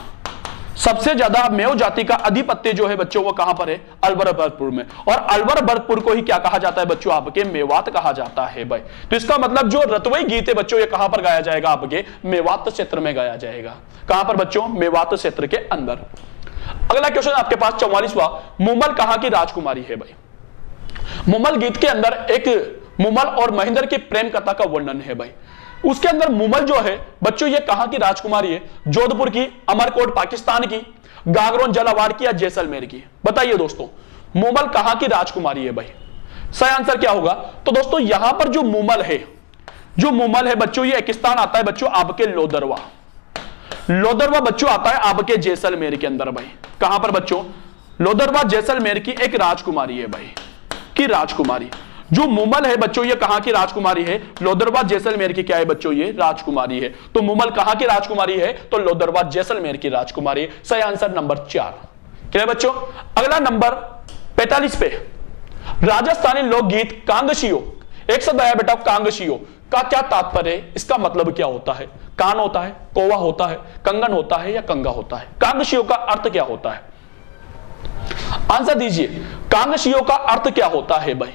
सबसे ज्यादा मेव जाति का अधिपत्य जो है बच्चों वो कहां पर है? अलवर भरतपुर में। और अलवर भरतपुर को ही क्या कहा जाता है बच्चों? आपके मेवात कहा जाता है भाई। तो इसका मतलब जो रतुवाई गीत है बच्चों ये कहां पर गाया जाएगा? आपके मेवात क्षेत्र में गाया जाएगा। कहां पर बच्चों? मेवात क्षेत्र के अंदर। अगला क्वेश्चन आपके पास 44वां, मुमल कहां की राजकुमारी है भाई? मुमल गीत के अंदर एक मुमल और महेंद्र की प्रेम कथा का वर्णन है भाई। उसके अंदर मुमल जो है बच्चों ये कहां की राजकुमारी है? जोधपुर की, अमरकोट पाकिस्तान की, गागरोन झालावाड़ की या जैसलमेर की? बताइए दोस्तों मुमल कहां की राजकुमारी है भाई? सही आंसर क्या होगा? तो दोस्तों यहां पर जो मुमल है, जो मुमल है बच्चों ये एक स्थान आता है बच्चों आपके लोदरवा। लोदरवा बच्चों आता है आपके जैसलमेर के अंदर भाई। कहां पर बच्चों? लोदरवा जैसलमेर की एक राजकुमारी है भाई, की राजकुमारी। जो मुमल है बच्चों ये कहां की राजकुमारी है? लोदरवा जैसलमेर की क्या है बच्चों? ये राजकुमारी है। तो मुमल कहां की राजकुमारी है? तो लोदरवा जैसलमेर की राजकुमारी। सही आंसर नंबर 4। क्या है बच्चों? अगला नंबर 45 पे, राजस्थानी लोकगीत कांगशियो, एक शब्द आया बेटा कांगशियो का क्या तात्पर्य है? इसका मतलब क्या होता है? कान होता है, कोवा होता है, कंगन होता है या कंगा होता है? कांगशियो का अर्थ क्या होता है? आंसर दीजिए, कांगशियो का अर्थ क्या होता है भाई?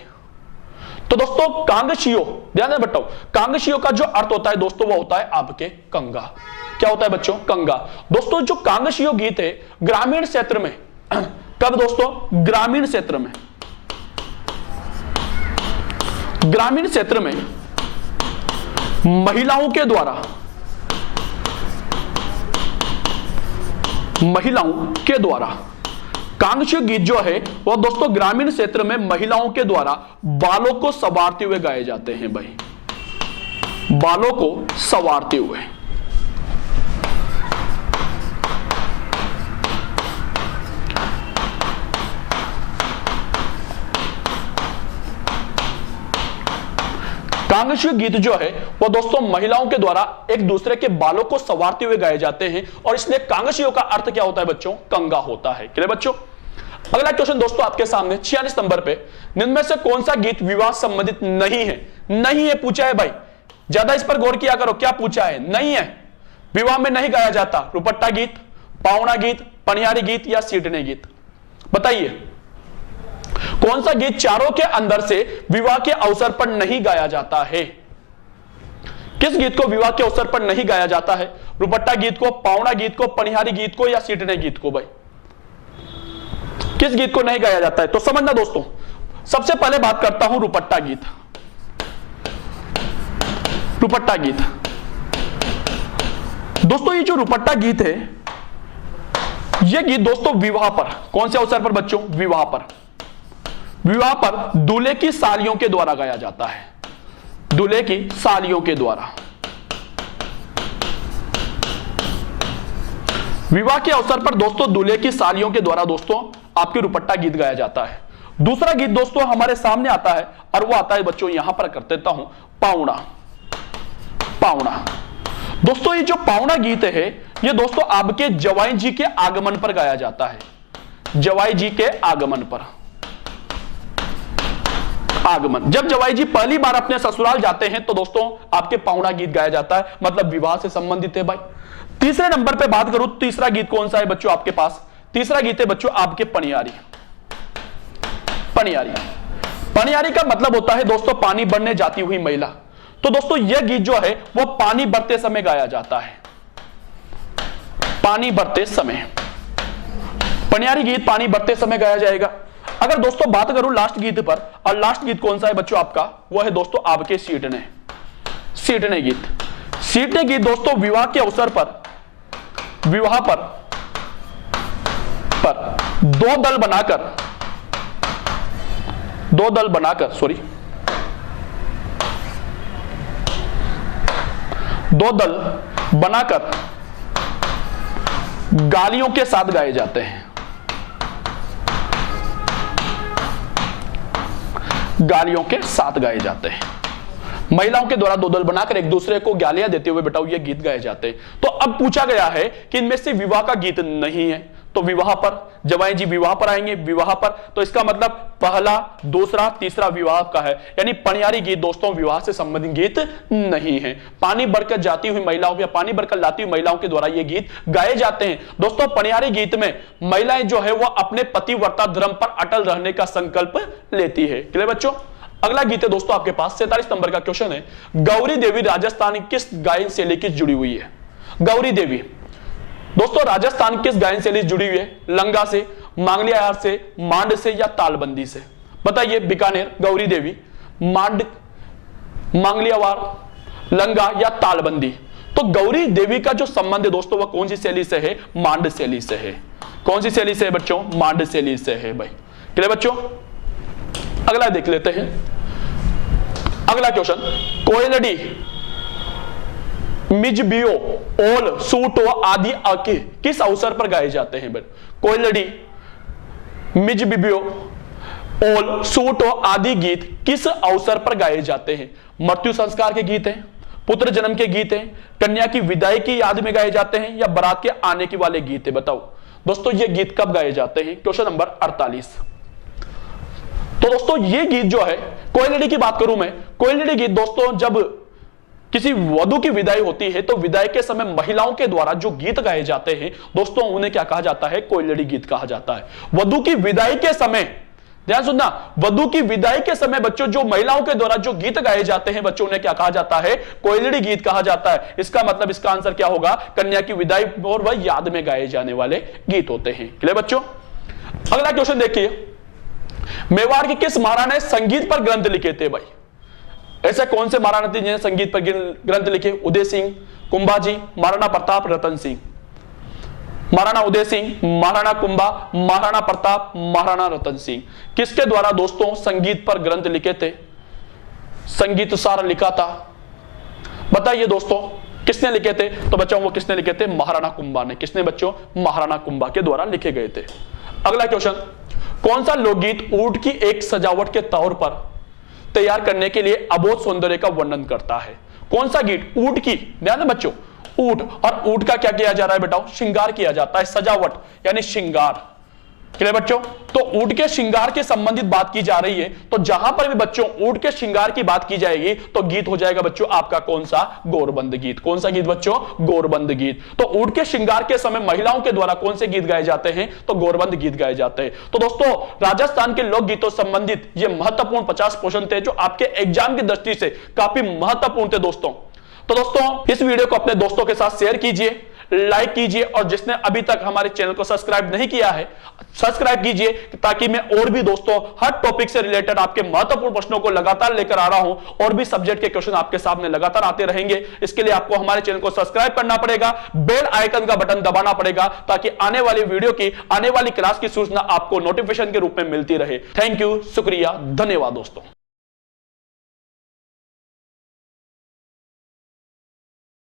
तो दोस्तों कांगशियो, ध्यान दें बेटा, कांगशियो का जो अर्थ होता है दोस्तों वो होता है आपके कंगा। क्या होता है बच्चों? कंगा। दोस्तों जो कांगशियो गीत है ग्रामीण क्षेत्र में, कब दोस्तों? ग्रामीण क्षेत्र में, ग्रामीण क्षेत्र में महिलाओं के द्वारा, महिलाओं के द्वारा कांगशियो गीत जो है वो दोस्तों ग्रामीण क्षेत्र में महिलाओं के द्वारा बालों को संवारते हुए गाए जाते हैं भाई, बालों को संवारते हुए। कांगशियो गीत जो है वो दोस्तों महिलाओं के द्वारा एक दूसरे के बालों को संवारते हुए गाए जाते हैं और इसलिए कांगशियो का अर्थ क्या होता है बच्चों? कंगा होता है। क्लियर बच्चों? अगला क्वेश्चन दोस्तों आपके सामने 46 नंबर पे, निम्न में से कौन सा गीत विवाह संबंधित नहीं है? नहीं है पूछा है भाई, ज्यादा इस पर गौर किया करो। क्या पूछा है? नहीं है, विवाह में नहीं गाया जाता। रुपट्टा गीत, पावना गीत, पनियारी गीत या सीटने गीत? बताइए कौन सा गीत चारों के अंदर से विवाह के अवसर पर नहीं गाया जाता है? किस गीत को विवाह के अवसर पर नहीं गाया जाता है? रुपट्टा गीत को, पावना गीत को, पनिहारी गीत को या सीटने गीत को? भाई किस गीत को नहीं गाया जाता है? तो समझना दोस्तों, सबसे पहले बात करता हूं रुपट्टा गीत। रुपट्टा गीत दोस्तों, ये जो रुपट्टा गीत है ये गीत दोस्तों विवाह पर, कौन से अवसर पर बच्चों? विवाह पर, विवाह पर दूल्हे की सालियों के द्वारा गाया जाता है, दूल्हे की सालियों के द्वारा। विवाह के अवसर पर दोस्तों दूल्हे की सालियों के द्वारा दोस्तों आपके रुपट्टा गीत गाया जाता है। दूसरा गीत दोस्तों हमारे सामने आता है और वो आता है बच्चों, यहां पर कर देता हूं, पावना। पावना दोस्तों ये जो पावना गीत है ये दोस्तों आपके जवाई जी के आगमन पर गाया जाता है, जवाई जी के आगमन पर। आगमन, जब जवाई जी पहली बार अपने ससुराल जाते हैं तो दोस्तों आपके पावना गीत गाया जाता है, मतलब विवाह से संबंधित है भाई। तीसरे नंबर पे बात करूं, तीसरा गीत कौन सा है बच्चों आपके पास? तीसरा गीत है बच्चों आपके पनियारी। पनियारी, पनियारी का मतलब होता है दोस्तों पानी भरने जाती हुई महिला। तो दोस्तों यह गीत जो है वो पानी भरते समय गाया जाता है, पानी भरते समय। पनियारी गीत पानी भरते समय गाया जाएगा। अगर दोस्तों बात करूं लास्ट गीत पर, और लास्ट गीत कौन सा है बच्चों आपका? वो है दोस्तों आपके सीटने, सीटने गीत। सीटने गीत दोस्तों विवाह के अवसर पर, विवाह पर दो दल बनाकर सॉरी, दो दल बनाकर गालियों के साथ गाए जाते हैं, गालियों के साथ गाए जाते हैं। महिलाओं के द्वारा दो दल बनाकर एक दूसरे को गालियां देते हुए बेटा ये गीत गाए जाते हैं। तो अब पूछा गया है कि इनमें से विवाह का गीत नहीं है, तो विवाह पर जवाई जी विवाह पर आएंगे, विवाह पर, तो इसका मतलब पहला, दूसरा, तीसरा विवाह का है, यानी पनियारी गीत दोस्तों विवाह से संबंधित गीत नहीं है। पानी भरकर जाती हुई महिलाओं या पानी भरकर लाती हुई महिलाओं के द्वारा ये गीत गाए जाते हैं। दोस्तों पनियारी गीत में महिलाएं जो है वह अपने पतिव्रता धर्म पर अटल रहने का संकल्प लेती है। क्लियर बच्चों? अगला गीत है दोस्तों आपके पास 47 नंबर का क्वेश्चन है, गौरी देवी राजस्थान की किस गायन शैली की जुड़ी हुई है? गौरी देवी दोस्तों राजस्थान किस गायन शैली से जुड़ी हुई है? लंगा से, मांगलियार से, मांड से या तालबंदी से? बताइए। बीकानेर गौरी देवी, मांड, मांगलियावार, लंगा या तालबंदी? तो गौरी देवी का जो संबंध है दोस्तों वह कौन सी शैली से है? मांड शैली से है। कौन सी शैली से है बच्चों? मांड शैली से है भाई। क्लियर बच्चों? अगला देख लेते हैं। अगला क्वेश्चन, कोयलडी, मिजबियो, ओल, सूटो आदि आके किस अवसर पर गाए जाते हैं? कोयलडी, मिजबियो, ओल, सूटो आदि गीत किस अवसर पर गाए जाते हैं? मृत्यु संस्कार के गीत हैं, पुत्र जन्म के गीत हैं, कन्या की विदाई की याद में गाए जाते हैं, या बारात के आने के वाले गीत है? बताओ दोस्तों ये गीत कब गाए जाते हैं? Question number 48। तो दोस्तों ये गीत जो है, कोयलडी की बात करूं मैं, कोयलडी गीत दोस्तों जब किसी वधु की विदाई होती है तो विदाई के समय महिलाओं के द्वारा जो गीत गाए जाते हैं दोस्तों उन्हें क्या कहा जाता है? कोयलडी गीत कहा जाता है। वधु की विदाई के समय, ध्यान सुनना, वधु की विदाई के समय बच्चों जो महिलाओं के द्वारा जो गीत गाए जाते हैं बच्चों उन्हें क्या कहा जाता है? कोयलडी गीत कहा जाता है। इसका मतलब, इसका आंसर क्या होगा? कन्या की विदाई और वह याद में गाए जाने वाले गीत होते हैं। क्लियर बच्चों? अगला क्वेश्चन देखिए, मेवाड़ के किस महाराणा ने संगीत पर ग्रंथ लिखे थे भाई? ऐसे कौन से महाराणा थे जिन्हें संगीत पर ग्रंथ लिखे? उदय सिंह, कुंभाजी, महाराणा प्रताप, रतन सिंह। महाराणा उदय सिंह, महाराणा कुंभा, महाराणा प्रताप, महाराणा रतन सिंह। किसके द्वारा दोस्तों संगीत पर ग्रंथ लिखे थे? संगीत सार लिखा था, बताइए दोस्तों किसने लिखे थे? तो बच्चों वो किसने लिखे थे? महाराणा कुंभा ने। किसने बच्चों? महाराणा कुंभा के द्वारा लिखे गए थे। अगला क्वेश्चन, कौन सा लोकगीत ऊंट की एक सजावट के तौर पर तैयार करने के लिए अबोध सौंदर्य का वर्णन करता है? कौन सा गीत? ऊंट की, ध्यान है बच्चों, ऊंट, और ऊंट का क्या किया जा रहा है बेटा? श्रृंगार किया जाता है, सजावट यानी श्रृंगार। क्लियर बच्चों? तो ऊंट के श्रृंगार के संबंधित बात की जा रही है, तो जहां पर भी बच्चों ऊंट के श्रृंगार की बात की जाएगी तो गीत हो जाएगा बच्चों आपका कौन सा? गौरबंद गीत। कौन सा गीत बच्चों? गौरबंद गीत। तो ऊंट के श्रृंगार के समय महिलाओं के द्वारा कौन से गीत गाए जाते हैं? तो गौरबंद गीत गाए जाते हैं। तो दोस्तों राजस्थान के लोकगीतों संबंधित ये महत्वपूर्ण 50 क्वेश्चन थे जो आपके एग्जाम की दृष्टि से काफी महत्वपूर्ण थे दोस्तों। तो दोस्तों इस वीडियो को अपने दोस्तों के साथ शेयर कीजिए, लाइक कीजिए, और जिसने अभी तक हमारे चैनल को सब्सक्राइब नहीं किया है सब्सक्राइब कीजिए, ताकि मैं और भी दोस्तों हर टॉपिक से रिलेटेड आपके महत्वपूर्ण प्रश्नों को लगातार लेकर आ रहा हूं, और भी सब्जेक्ट के क्वेश्चन आपके सामने लगातार आते रहेंगे। इसके लिए आपको हमारे चैनल को सब्सक्राइब करना पड़ेगा, बेल आइकन का बटन दबाना पड़ेगा, ताकि आने वाली वीडियो की, आने वाली क्लास की सूचना आपको नोटिफिकेशन के रूप में मिलती रहे। थैंक यू, शुक्रिया, धन्यवाद दोस्तों।